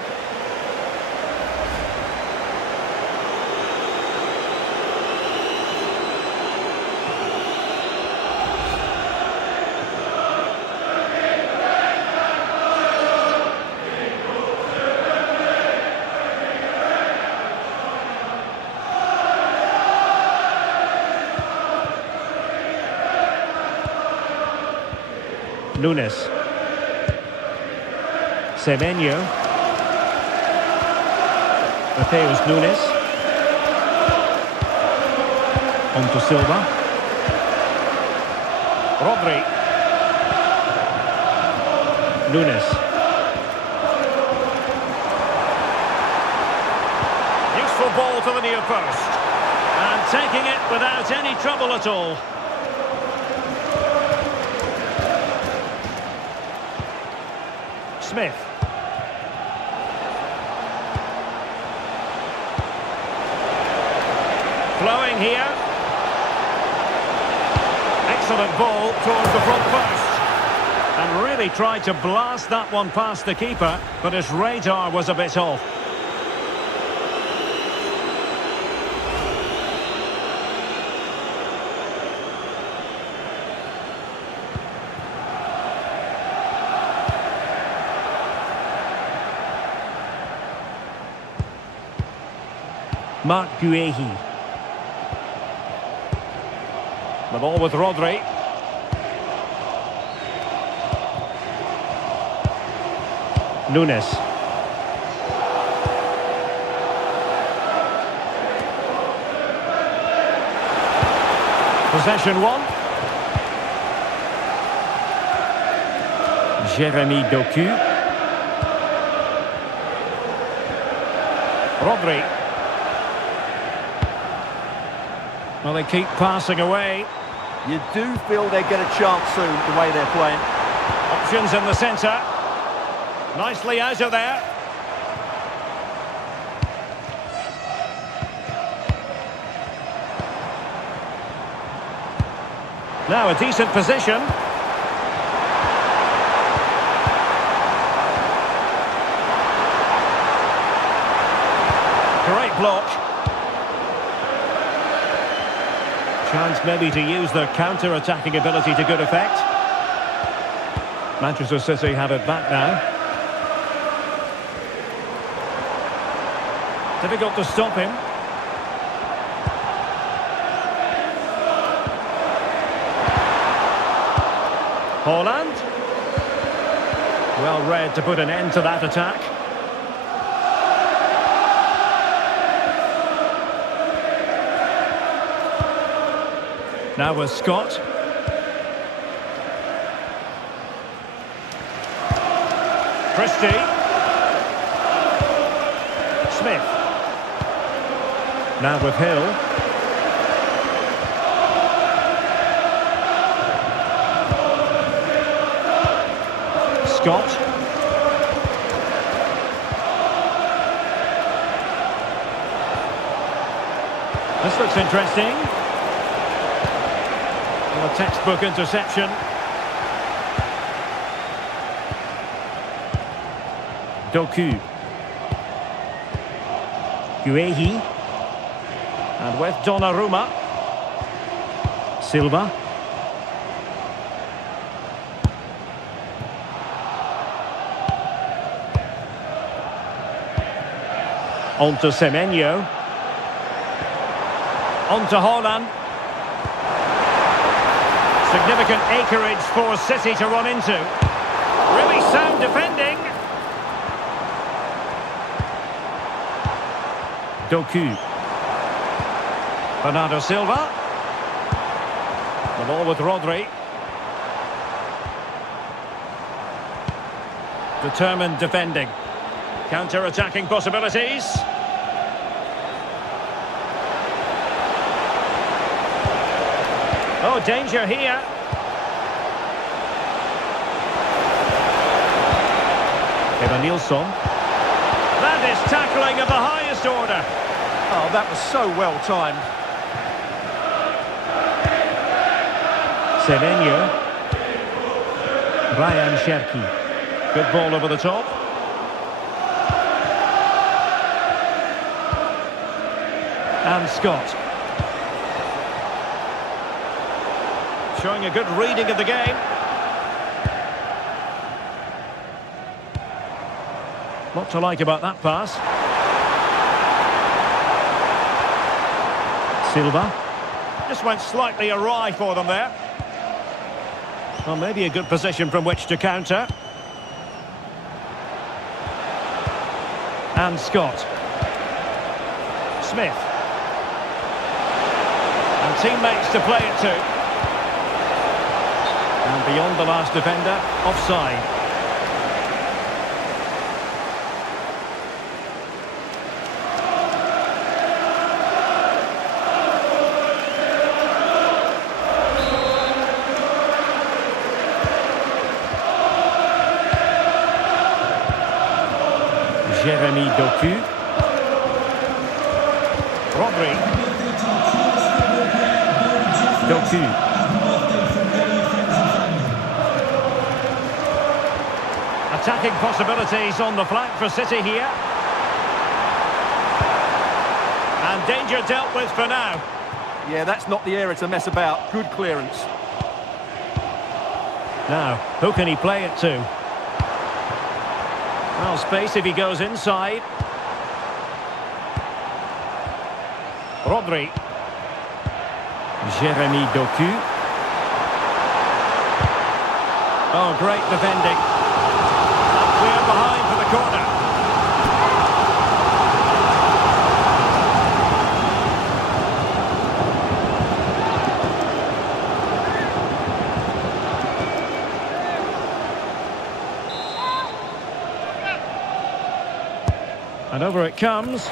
Nunes. Semenyo. Mateus Nunes. On to Silva. Rodri. Nunes. Useful ball to the near post. And taking it without any trouble at all. Smith. Flowing here. Excellent ball towards the front post. And really tried to blast that one past the keeper, but his radar was a bit off. Marc Guehi. The ball with Rodri. Nunes. Possession one. Jérémy Doku. Rodri. Well, they keep passing away. You do feel they get a chance soon, the way they're playing. Options in the centre. Nicely out of there. Now a decent position. Great block. Chance maybe to use their counter-attacking ability to good effect. Manchester City have it back now. Difficult to stop him. Haaland. Well read to put an end to that attack. Now with Scott. Christie. Smith. Now with Hill. Scott. This looks interesting. A textbook interception. Doku. Guehi. And with Donnarumma. Silva. On to Semenyo. On to Haaland. Significant acreage for City to run into. Really sound defending. Doku. Bernardo Silva. The ball with Rodri. Determined defending. Counter-attacking possibilities. Oh, danger here. Nilsson. That is tackling of the highest order. Oh, that was so well timed. Semenyo. Ryan Cherki. Good ball over the top. And Scott. Showing a good reading of the game. What to like about that pass. Silva. Just went slightly awry for them there. Well, maybe a good position from which to counter. And Scott. Smith. And teammates to play it to. And beyond the last defender, offside. Jérémy Doku. Rodri. Doku. Attacking possibilities on the flank for City here. And danger dealt with for now. Yeah, that's not the area to mess about. Good clearance. Now, who can he play it to? Well, space if he goes inside. Rodri. Jérémy Doku. Oh, great defending. And clear behind for the corner. And over it comes.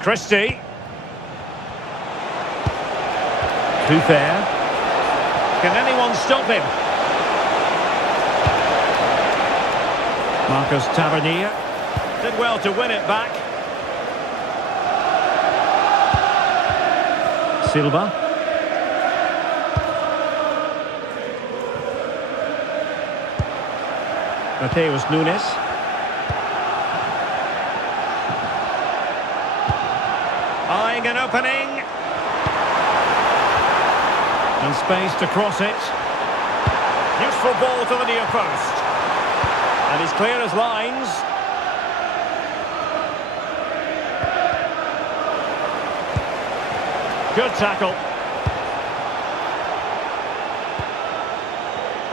Christie. Too fair. Can anyone stop him? Marcus Tavernier did well to win it back. Silva. Mateus Nunes. Eyeing an opening. And space to cross it. Useful ball to the near post. And he's clear as lines. Good tackle.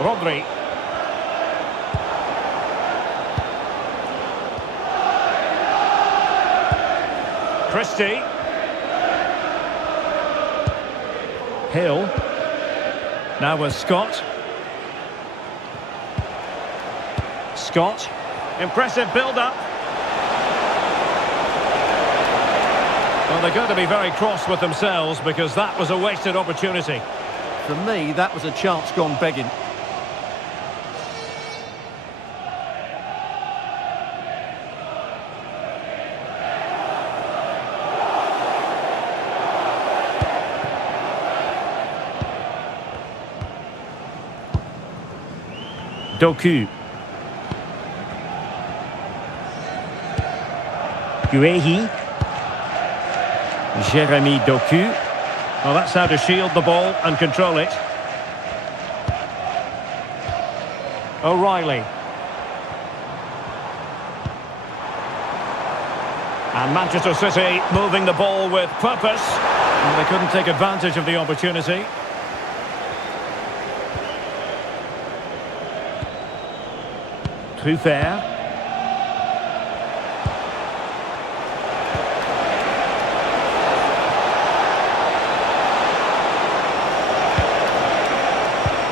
Rodri. Christie. Hill. Now with Scott. Scott. Impressive build-up. Well, they're going to be very cross with themselves because that was a wasted opportunity. For me, that was a chance gone begging. Doku. Guehi. Jérémy Doku. Well, that's how to shield the ball and control it. O'Reilly. And Manchester City moving the ball with purpose. Well, they couldn't take advantage of the opportunity. Truffert.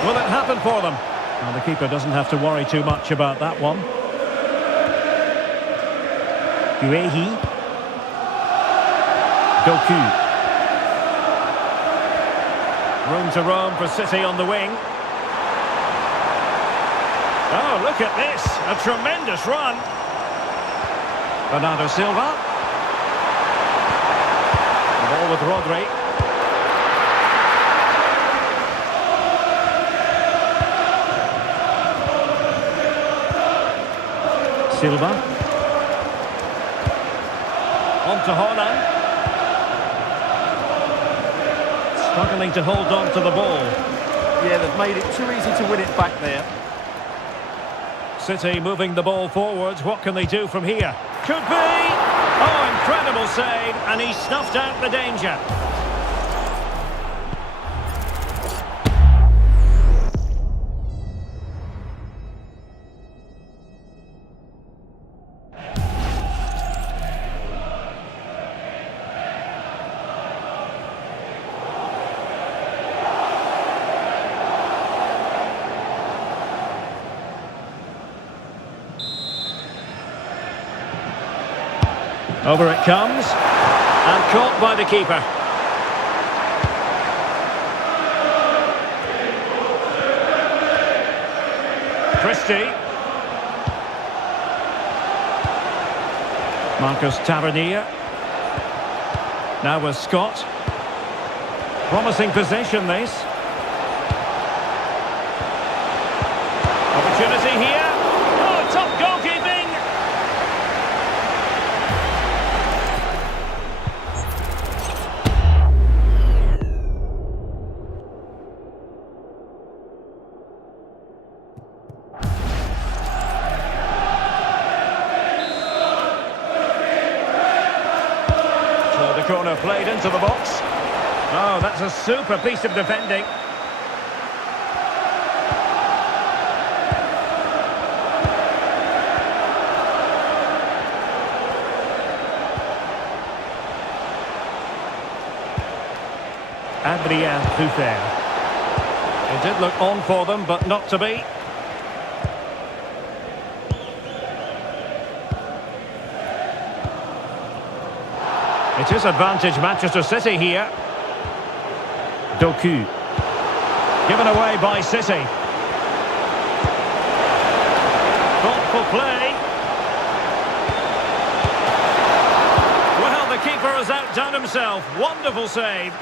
Will it happen for them? Well, the keeper doesn't have to worry too much about that one. Guehi. Doku. Room to roam for City on the wing. Oh, look at this. A tremendous run. Bernardo Silva. The ball with Rodri. Silva. On to Haaland. Struggling to hold on to the ball. Yeah, they've made it too easy to win it back there. City moving the ball forwards. What can they do from here? Could be! Oh, incredible save, and he snuffed out the danger. Over it comes, and caught by the keeper. Christie. Marcus Tavernier. Now with Scott. Promising possession, this. Opportunity here. Oh, top goalkeeping! Corner played into the box. Oh, that's a super piece of defending. Adrien Truffert. It did look on for them, but not to be. It is advantage Manchester City here. Doku. Given away by City. Thoughtful play. Well, the keeper has outdone himself. Wonderful save.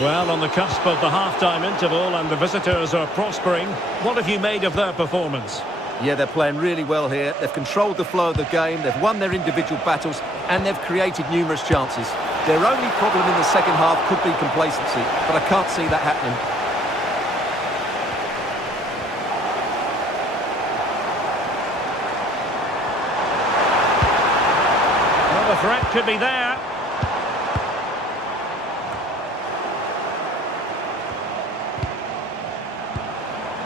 Well, on the cusp of the half-time interval and the visitors are prospering. What have you made of their performance? Yeah, they're playing really well here. They've controlled the flow of the game, they've won their individual battles, and they've created numerous chances. Their only problem in the second half could be complacency, but I can't see that happening. Well, the threat could be there.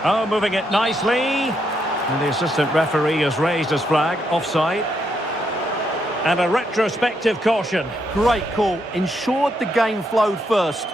Oh, moving it nicely. And the assistant referee has raised his flag, offside. And a retrospective caution. Great call. Ensured the game flowed first.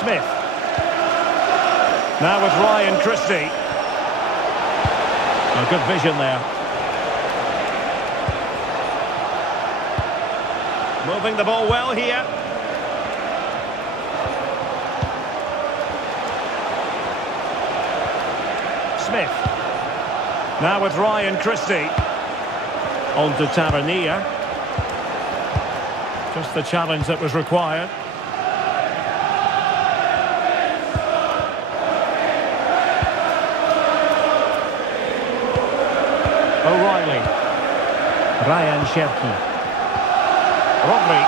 Smith. Now with Ryan Christie. A good vision there. Moving the ball well here. Smith. Now with Ryan Christie. On to Tavernier. Just the challenge that was O'Reilly. Ryan Cherki. Rodri.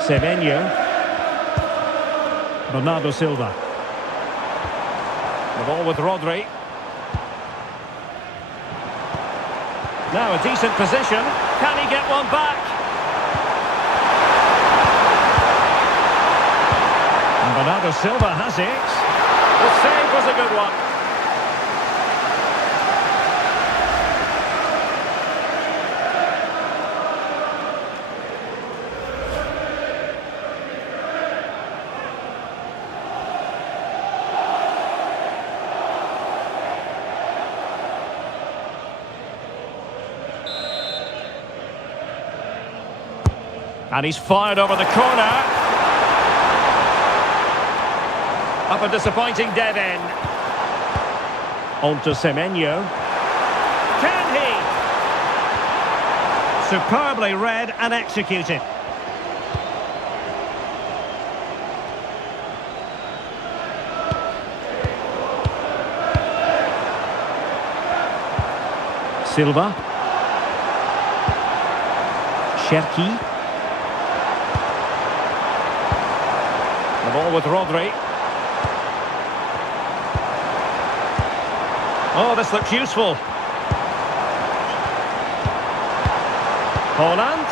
Semenyo. Bernardo Silva. The ball with Rodri. Now a decent position. Can he get one back? And Bernardo Silva has it. The save was a good one. And he's fired over the corner. Up a disappointing dead end. On to Semenyo. Can he? Superbly read and executed. Silva. Cherki. The ball with Rodri. Oh, this looks useful. Haaland.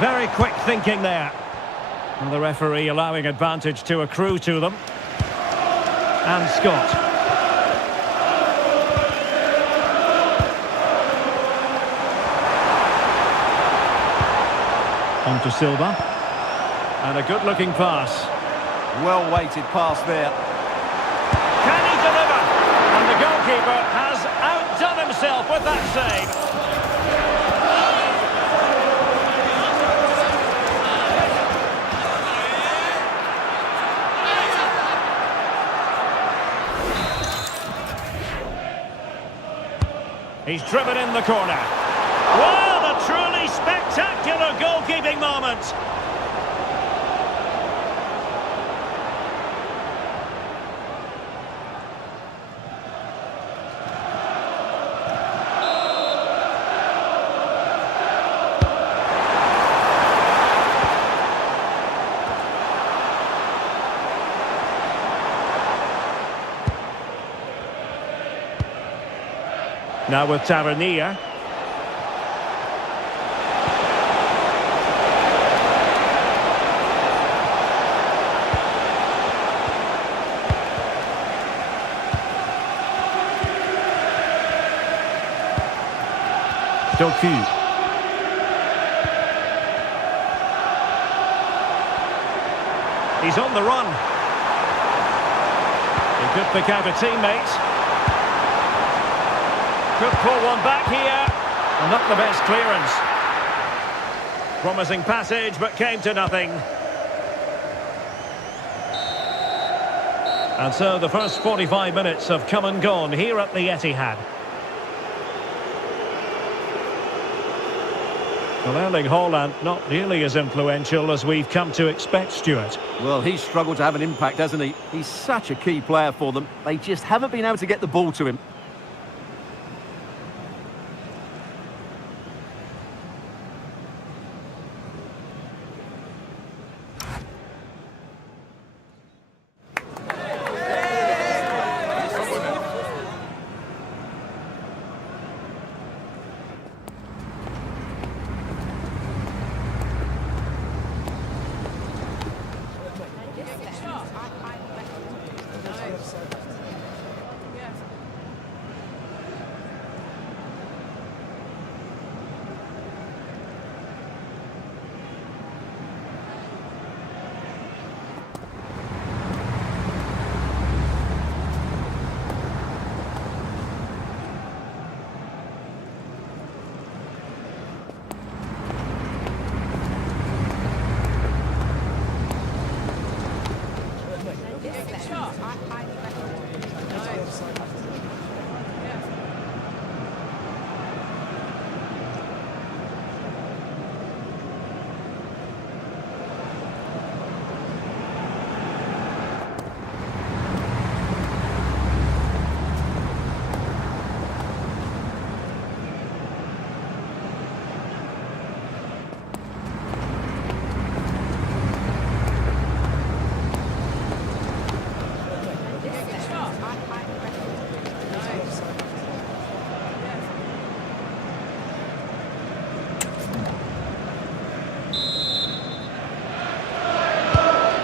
Very quick thinking there. And the referee allowing advantage to accrue to them. And Scott. On to Silva. And a good-looking pass. Well-weighted pass there. Can he deliver? And the goalkeeper has outdone himself with that save. He's driven in the corner. Well, a truly spectacular goalkeeping moment. Now with Tavernier. Doku. He's on the run. He could pick out a teammate. Could pull one back here. Well, not the best clearance. Promising passage, but came to nothing. And so the first 45 minutes have come and gone here at the Etihad. Well, Erling Haaland not nearly as influential as we've come to expect, Stuart. Well, he's struggled to have an impact, hasn't he? He's such a key player for them. They just haven't been able to get the ball to him.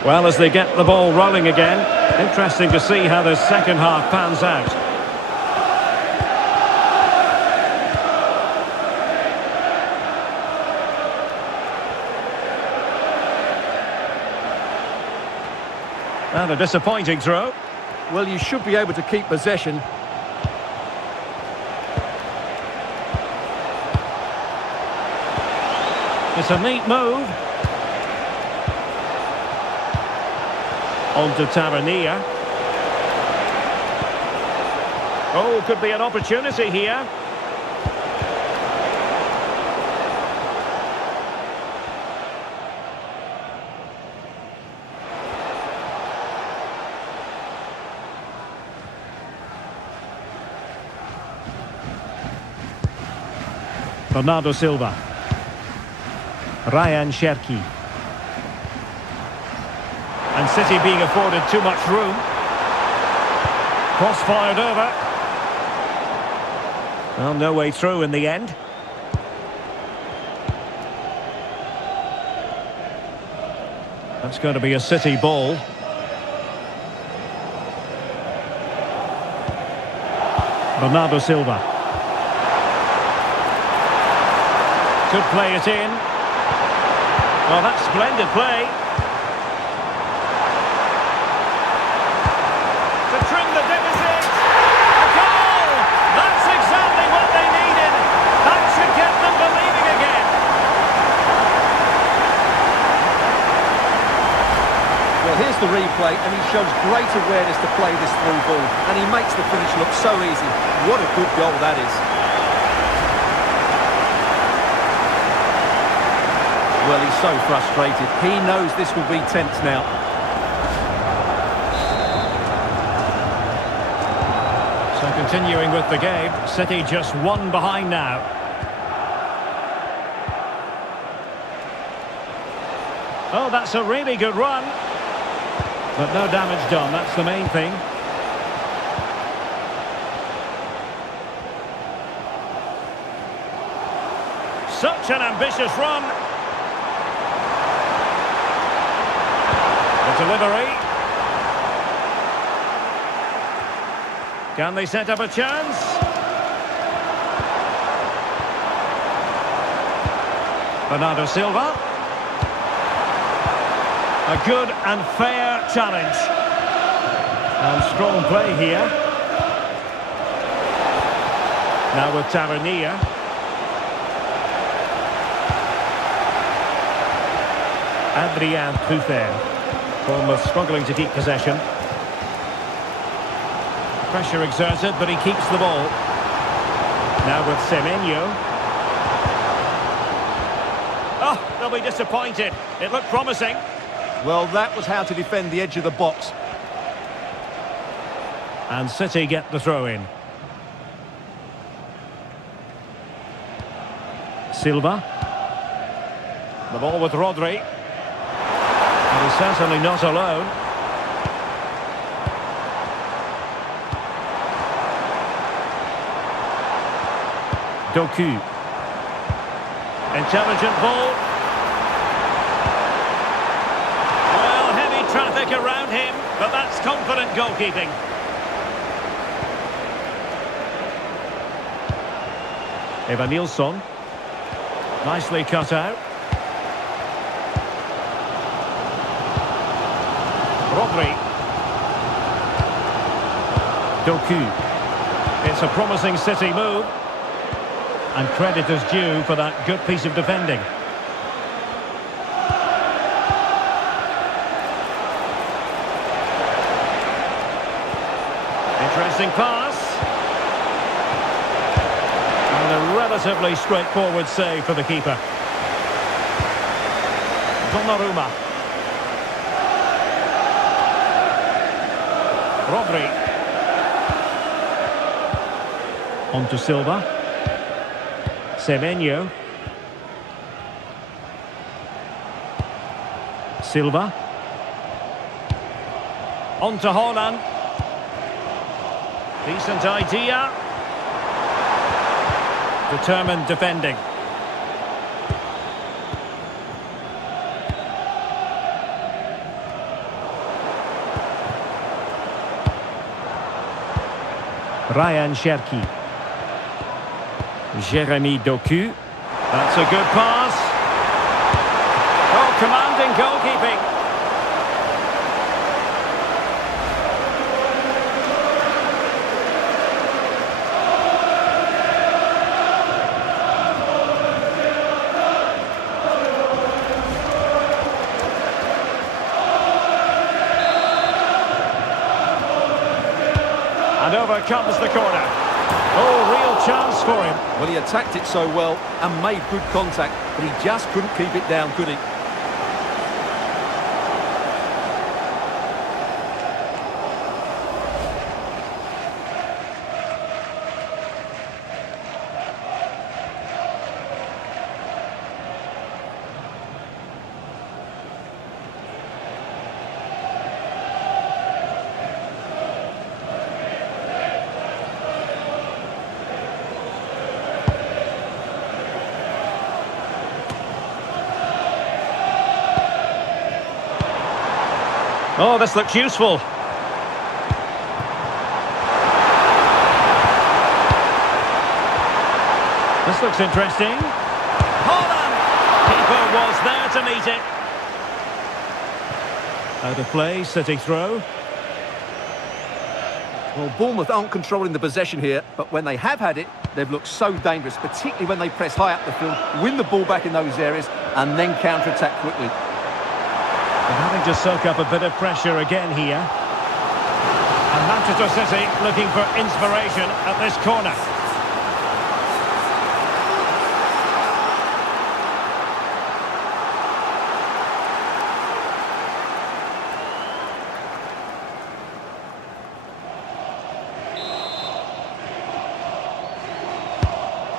Well, as they get the ball rolling again, interesting to see how the second half pans out. And a disappointing throw. Well, you should be able to keep possession. It's a neat move. On to Tavernier. Oh, could be an opportunity here. Bernardo Silva. Ryan Cherki. And City being afforded too much room. Cross fired over. Well, no way through in the end. That's going to be a City ball. Bernardo Silva. Could play it in. Well, that's splendid play. To trim the deficit. A goal! That's exactly what they needed. That should get them believing again. Well, here's the replay, and he shows great awareness to play this through ball. And he makes the finish look so easy. What a good goal that is. Well, he's so frustrated. He knows this will be tense now. So continuing with the game, City just one behind now. Oh, that's a really good run. But no damage done, that's the main thing. Such an ambitious run. The delivery. Can they set up a chance? Bernardo Silva. A good and fair challenge. And strong play here. Now with Tavernier. Adrien Truffert. Bournemouth struggling to keep possession. Pressure exerted, but he keeps the ball. Now with Semenyo. Oh, they'll be disappointed. It looked promising. Well, that was how to defend the edge of the box. And City get the throw in. Silva. The ball with Rodri. And he's certainly not alone. Doku. Intelligent ball. Well, heavy traffic around him, but that's confident goalkeeping. Evanilson. Nicely cut out. Rodri. Doku. It's a promising City move. And credit is due for that good piece of defending. Interesting pass. And a relatively straightforward save for the keeper. Donnarumma. Rodri. On to Silva. Semenyo. Silva. On to Haaland. Decent idea. Determined defending. Ryan Cherki. Jérémy Doku. That's a good pass. Oh, commanding goalkeeping. And over comes the corner. Oh, real chance for him. Well, he attacked it so well and made good contact, but he just couldn't keep it down, could he? Oh, this looks useful. This looks interesting. Haaland! Keeper was there to meet it. Out of play, City throw. Well, Bournemouth aren't controlling the possession here, but when they have had it, they've looked so dangerous, particularly when they press high up the field, win the ball back in those areas, and then counter-attack quickly. And having to soak up a bit of pressure again here. And Manchester City looking for inspiration at this corner.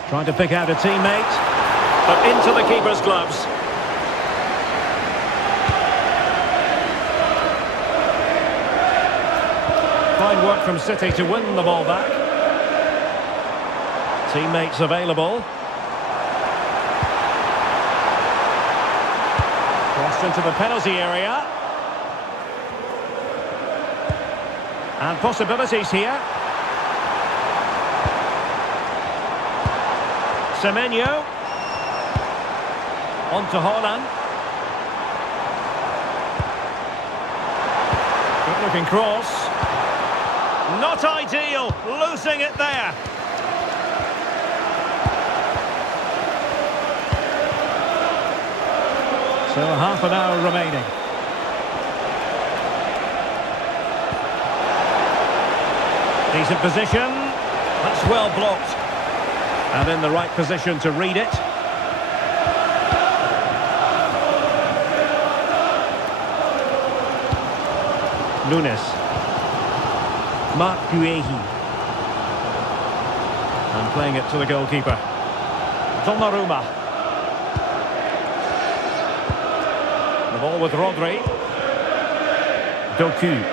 Trying to pick out a teammate, but into the keeper's gloves. Fine work from City to win the ball back. Teammates available. Crossed into the penalty area. And possibilities here. Semenyo. On to Haaland. Good looking cross. Not ideal, losing it there. So half an hour remaining. Decent position. That's well blocked. And in the right position to read it. Nunes. Mark Guehi. And playing it to the goalkeeper. Donnarumma. The ball with Rodri. Doku.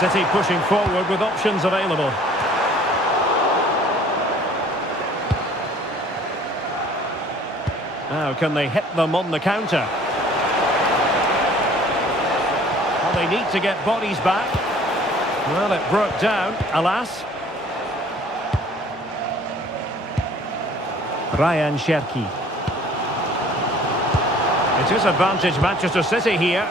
City pushing forward with options available. Now, can they hit them on the counter? Well, they need to get bodies back. Well, it broke down, alas. Ryan Cherki. It is advantage Manchester City here.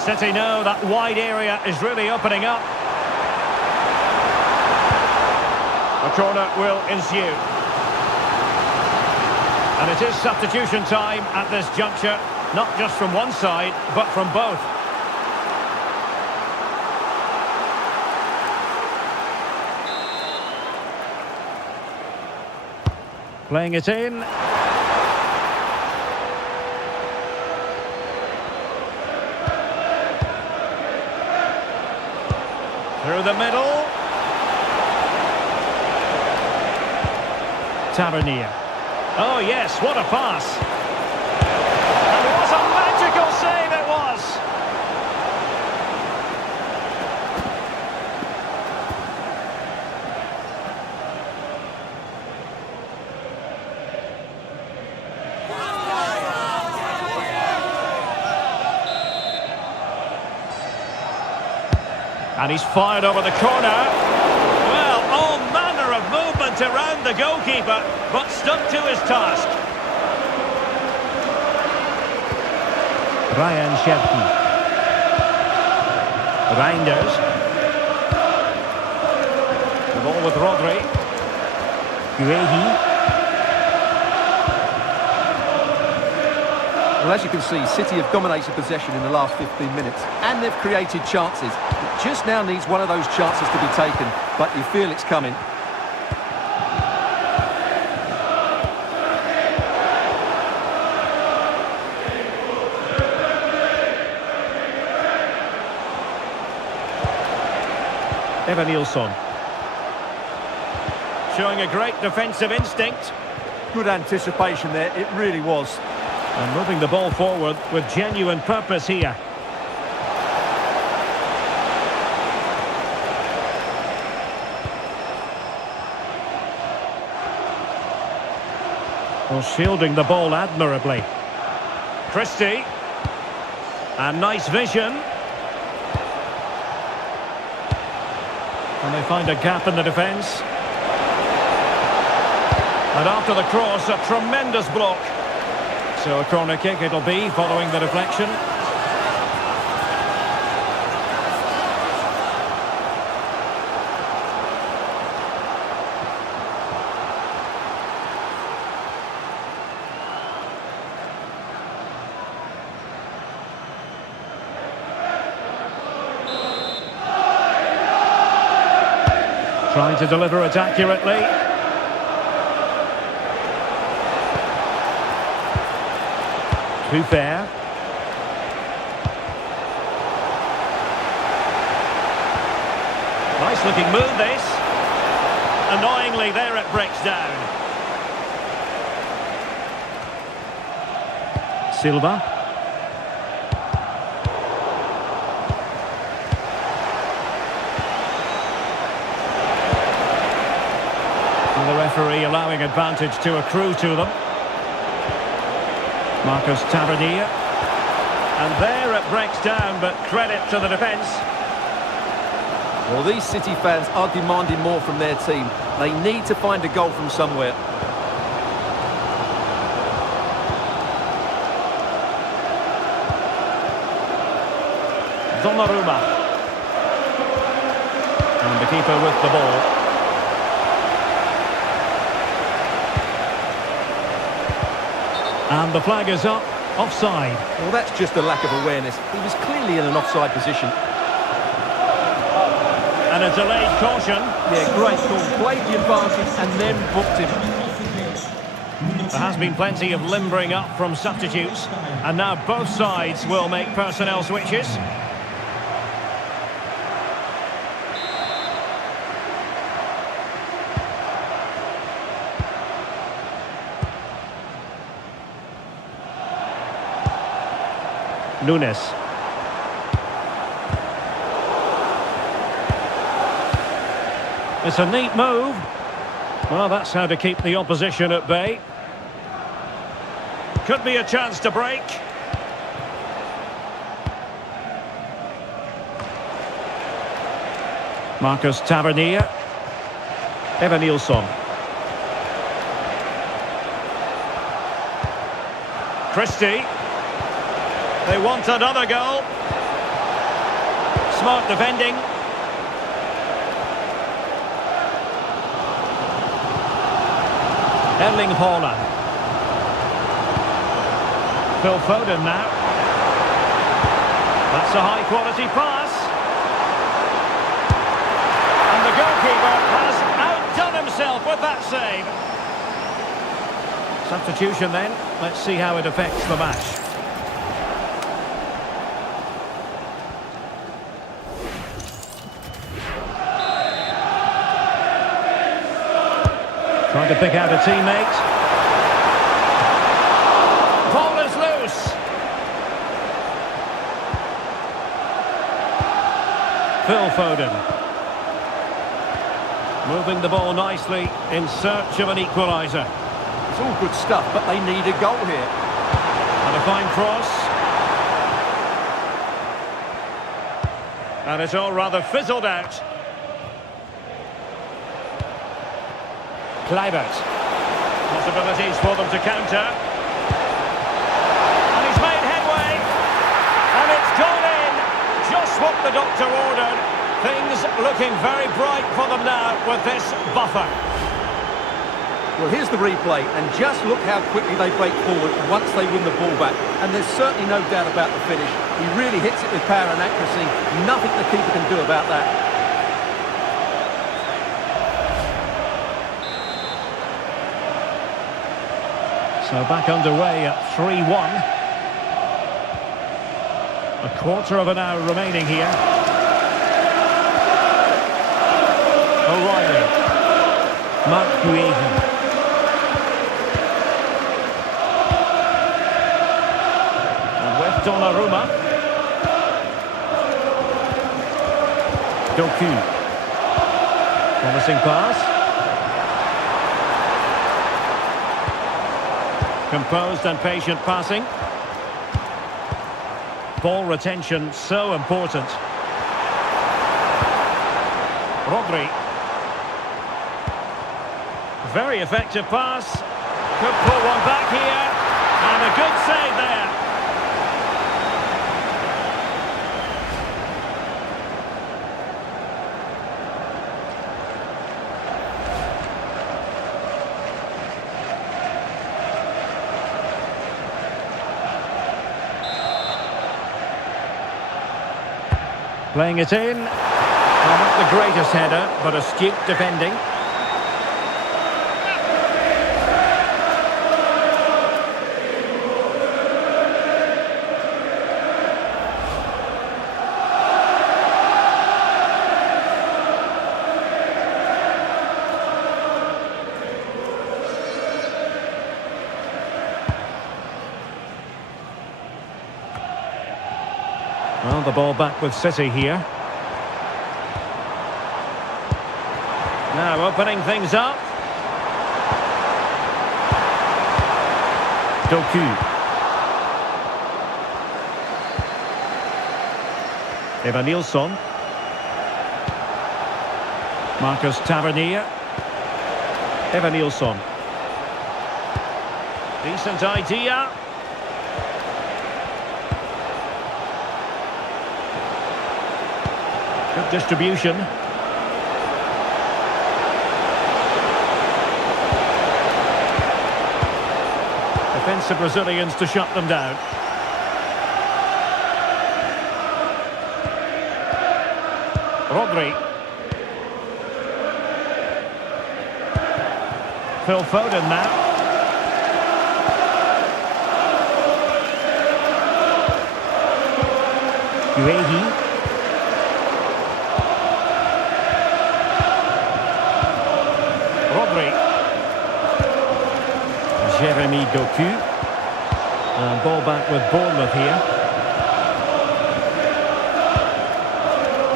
City know that wide area is really opening up. A corner will ensue. And it is substitution time at this juncture, not just from one side, but from both. Playing it in. Through the middle. Tavernier. Oh yes, what a pass. And it was a magical save, it was. And he's fired over the corner. Well, all manner of movement around the goalkeeper, but stuck to his task. Ryan Shepton. Reinders. The ball with Rodri. Guehi. Well, as you can see, City have dominated possession in the last 15 minutes, and they've created chances. It just now needs one of those chances to be taken, but you feel it's coming. Evanilson. Showing a great defensive instinct. Good anticipation there, it really was. And moving the ball forward with genuine purpose here. Well, shielding the ball admirably. Christie. And nice vision. And they find a gap in the defence. And after the cross, a tremendous block. So a corner kick it'll be, following the deflection. Trying to deliver it accurately. Too fair. Nice looking move this. Annoyingly there it breaks down. Silva. And the referee allowing advantage to accrue to them. Marcus Tavernier. And there it breaks down, but credit to the defence. Well, these City fans are demanding more from their team. They need to find a goal from somewhere. Donnarumma. And the keeper with the ball. And the flag is up, offside. Well, that's just a lack of awareness. He was clearly in an offside position. And a delayed caution. Yeah, great call. Played the advantage and then booked him. There has been plenty of limbering up from substitutes. And now both sides will make personnel switches. Nunes. It's a neat move. Well, that's how to keep the opposition at bay. Could be a chance to break. Marcus Tavernier. Evanilson. Christie. They want another goal. Smart defending. Erling Haaland. Phil Foden now. That's a high-quality pass. And the goalkeeper has outdone himself with that save. Substitution then. Let's see how it affects the match. Trying to pick out a teammate. Ball is loose. Phil Foden. Moving the ball nicely in search of an equaliser. It's all good stuff, but they need a goal here. And a fine cross. And it's all rather fizzled out. Kluivert. Possibilities for them to counter. And he's made headway. And it's gone in. Just what the doctor ordered. Things looking very bright for them now with this buffer. Well, here's the replay, and just look how quickly they break forward once they win the ball back. And there's certainly no doubt about the finish. He really hits it with power and accuracy. Nothing the keeper can do about that. So back underway at 3-1. A quarter of an hour remaining here. O'Reilly. Mark Guehi. Donnarumma. Doku. Promising pass. Composed and patient passing. Ball retention so important. Rodri. Very effective pass. Could pull one back here. And a good save there. Playing it in. Well, not the greatest header, but astute defending. Well, the ball back with City here. Now opening things up. Doku. Evanilson. Marcus Tavernier. Evanilson. Decent idea. Good distribution. Defensive Brazilians to shut them down. Rodri. Phil Foden now. Guehi. Jérémy Doku. And ball back with Bournemouth here.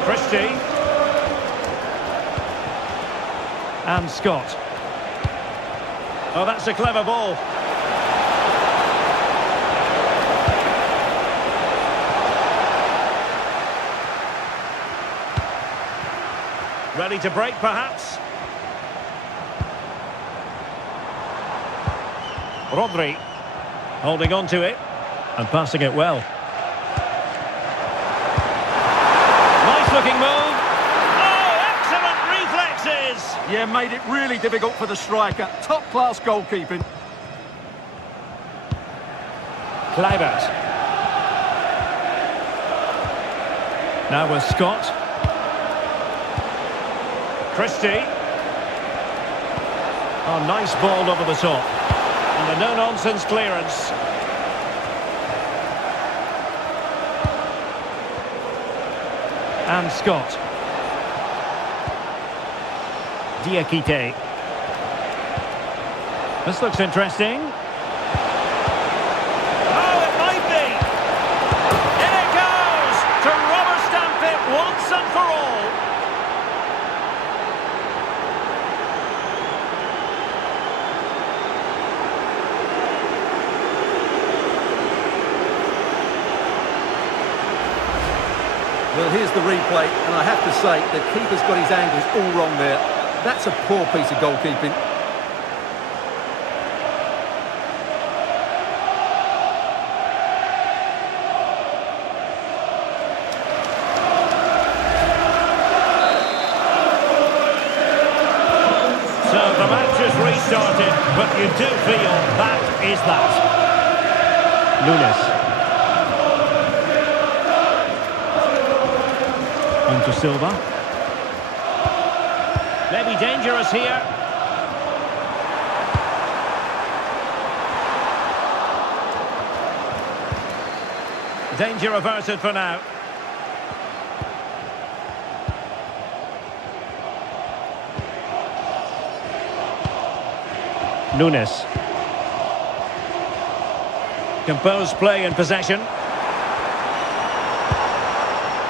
Christie. And Scott. Oh, that's a clever ball. Ready to break, perhaps? Rodri holding on to it and passing it well. Nice looking move. Oh, excellent reflexes. Yeah, made it really difficult for the striker. Top class goalkeeping. Kluivert. Now with Scott. Christie. Oh, nice ball over the top. And a no-nonsense clearance. And Scott. Diakite. This looks interesting. Oh, it might be. In it goes to rubber stamp it once and for all. Well, here's the replay, and I have to say, the keeper's got his angles all wrong there. That's a poor piece of goalkeeping. So the match has restarted, but you do feel that is that. Nunes. On to Silva. Maybe dangerous here. Danger averted for now. Nunes. Composed play in possession.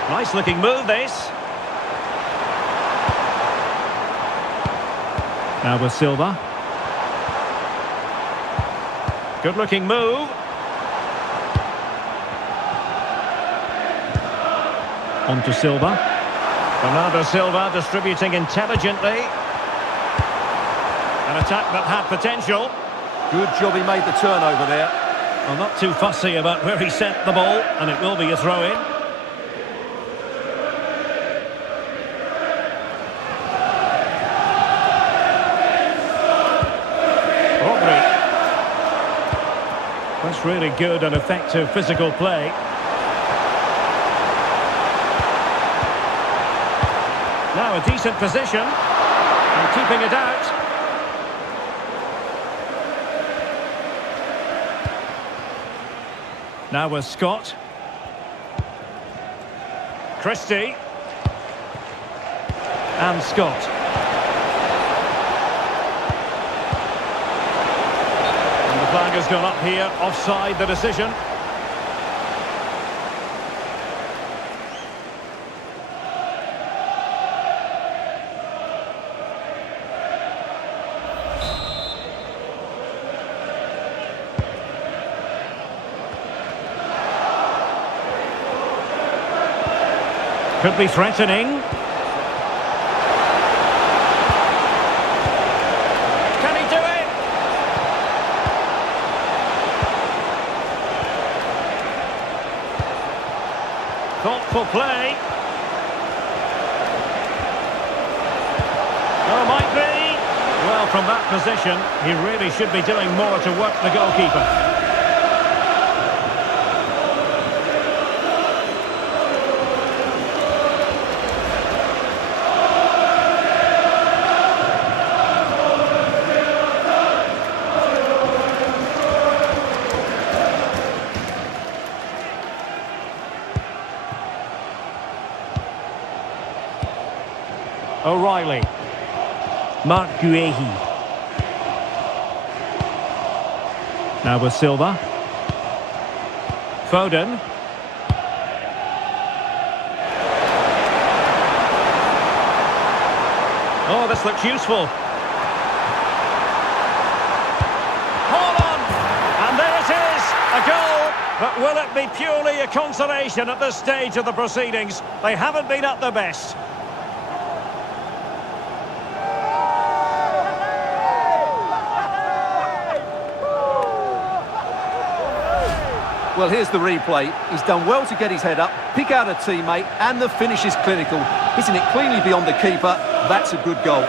Nice looking move this. Now with Silva. Good looking move. On to Silva. Bernardo Silva distributing intelligently. An attack that had potential. Good job he made the turnover there. Well, not too fussy about where he sent the ball, and it will be a throw-in. Rodri. That's really good and effective physical play. Now a decent position, and keeping it out. Now with Scott. Christie. And Scott. And the flag has gone up here, offside the decision. Could be threatening. Can he do it? Thoughtful play. Oh, might be. Well, from that position, he really should be doing more to work the goalkeeper. O'Reilly. Mark Guehi. Now with Silva. Foden. Oh, this looks useful. Haaland! And there it is, a goal. But will it be purely a consolation at this stage of the proceedings? They haven't been at their best. Well, here's the replay. He's done well to get his head up, pick out a teammate, and the finish is clinical. Hitting it cleanly beyond the keeper, that's a good goal.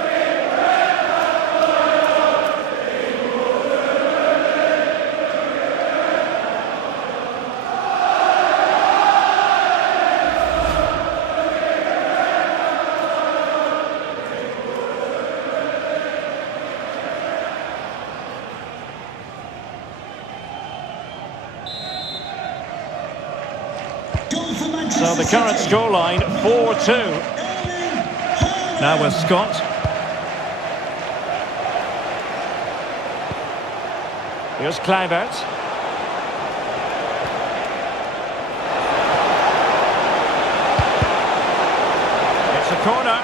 So the current scoreline, 4-2. Now with Scott. Here's Kluivert. It's a corner.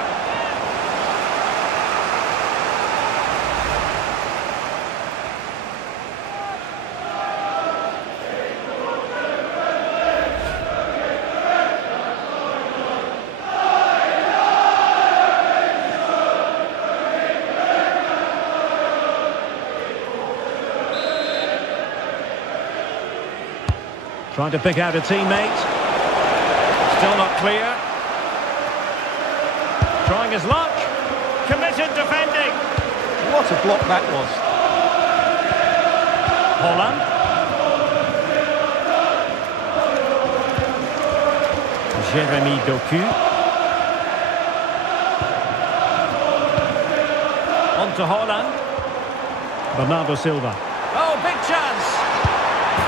Trying to pick out a teammate. Still not clear. Trying his luck. Committed defending. What a block that was. Haaland. Jérémy Doku. On to Haaland. Bernardo Silva. Oh, big chance.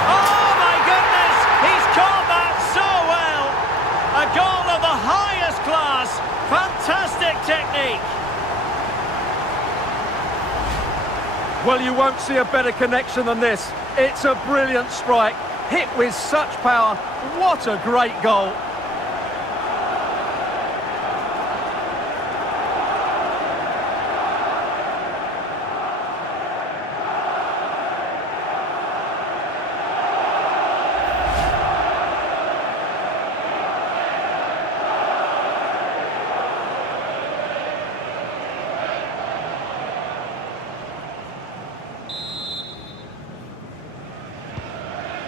Oh, my goodness. He's caught that so well. A goal of the highest class. Fantastic technique. Well, you won't see a better connection than this. It's a brilliant strike. Hit with such power. What a great goal.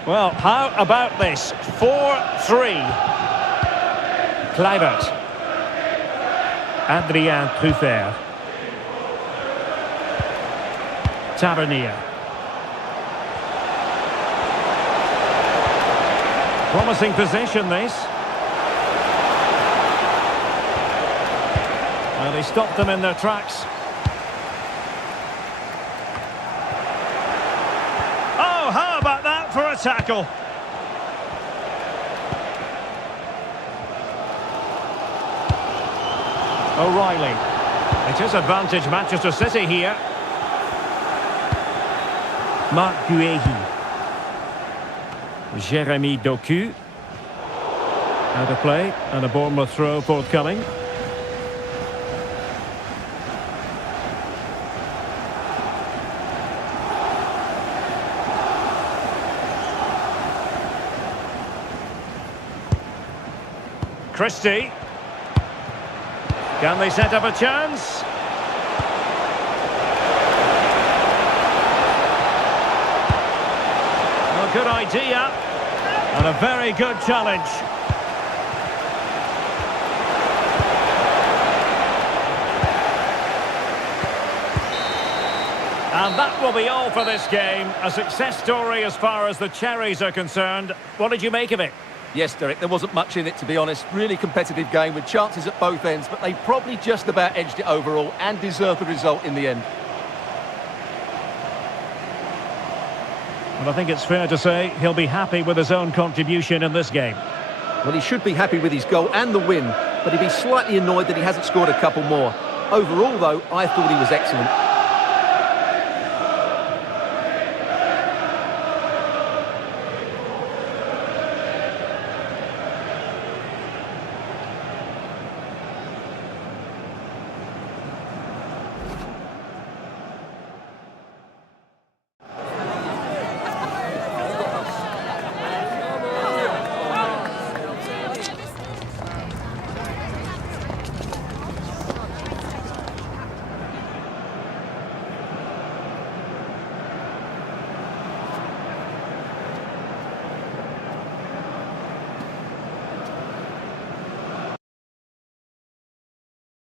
Well, how about this? 4-3. Kluivert. Adrien Truffert. Tavernier. Promising position, this. And they stopped them in their tracks. Oh, how about that for a tackle? O'Reilly. It is advantage Manchester City here. Marc Guéhi. Jérémy Doku. Out of play, and a Bournemouth throw forthcoming. Christie. Can they set up a chance? Well, good idea. And a very good challenge. And that will be all for this game. A success story as far as the Cherries are concerned. What did you make of it? Yes, Derek, there wasn't much in it, to be honest. Really competitive game with chances at both ends, but they probably just about edged it overall and deserved the result in the end. Well, I think it's fair to say he'll be happy with his own contribution in this game. Well, he should be happy with his goal and the win, but he'd be slightly annoyed that he hasn't scored a couple more. Overall, though, I thought he was excellent.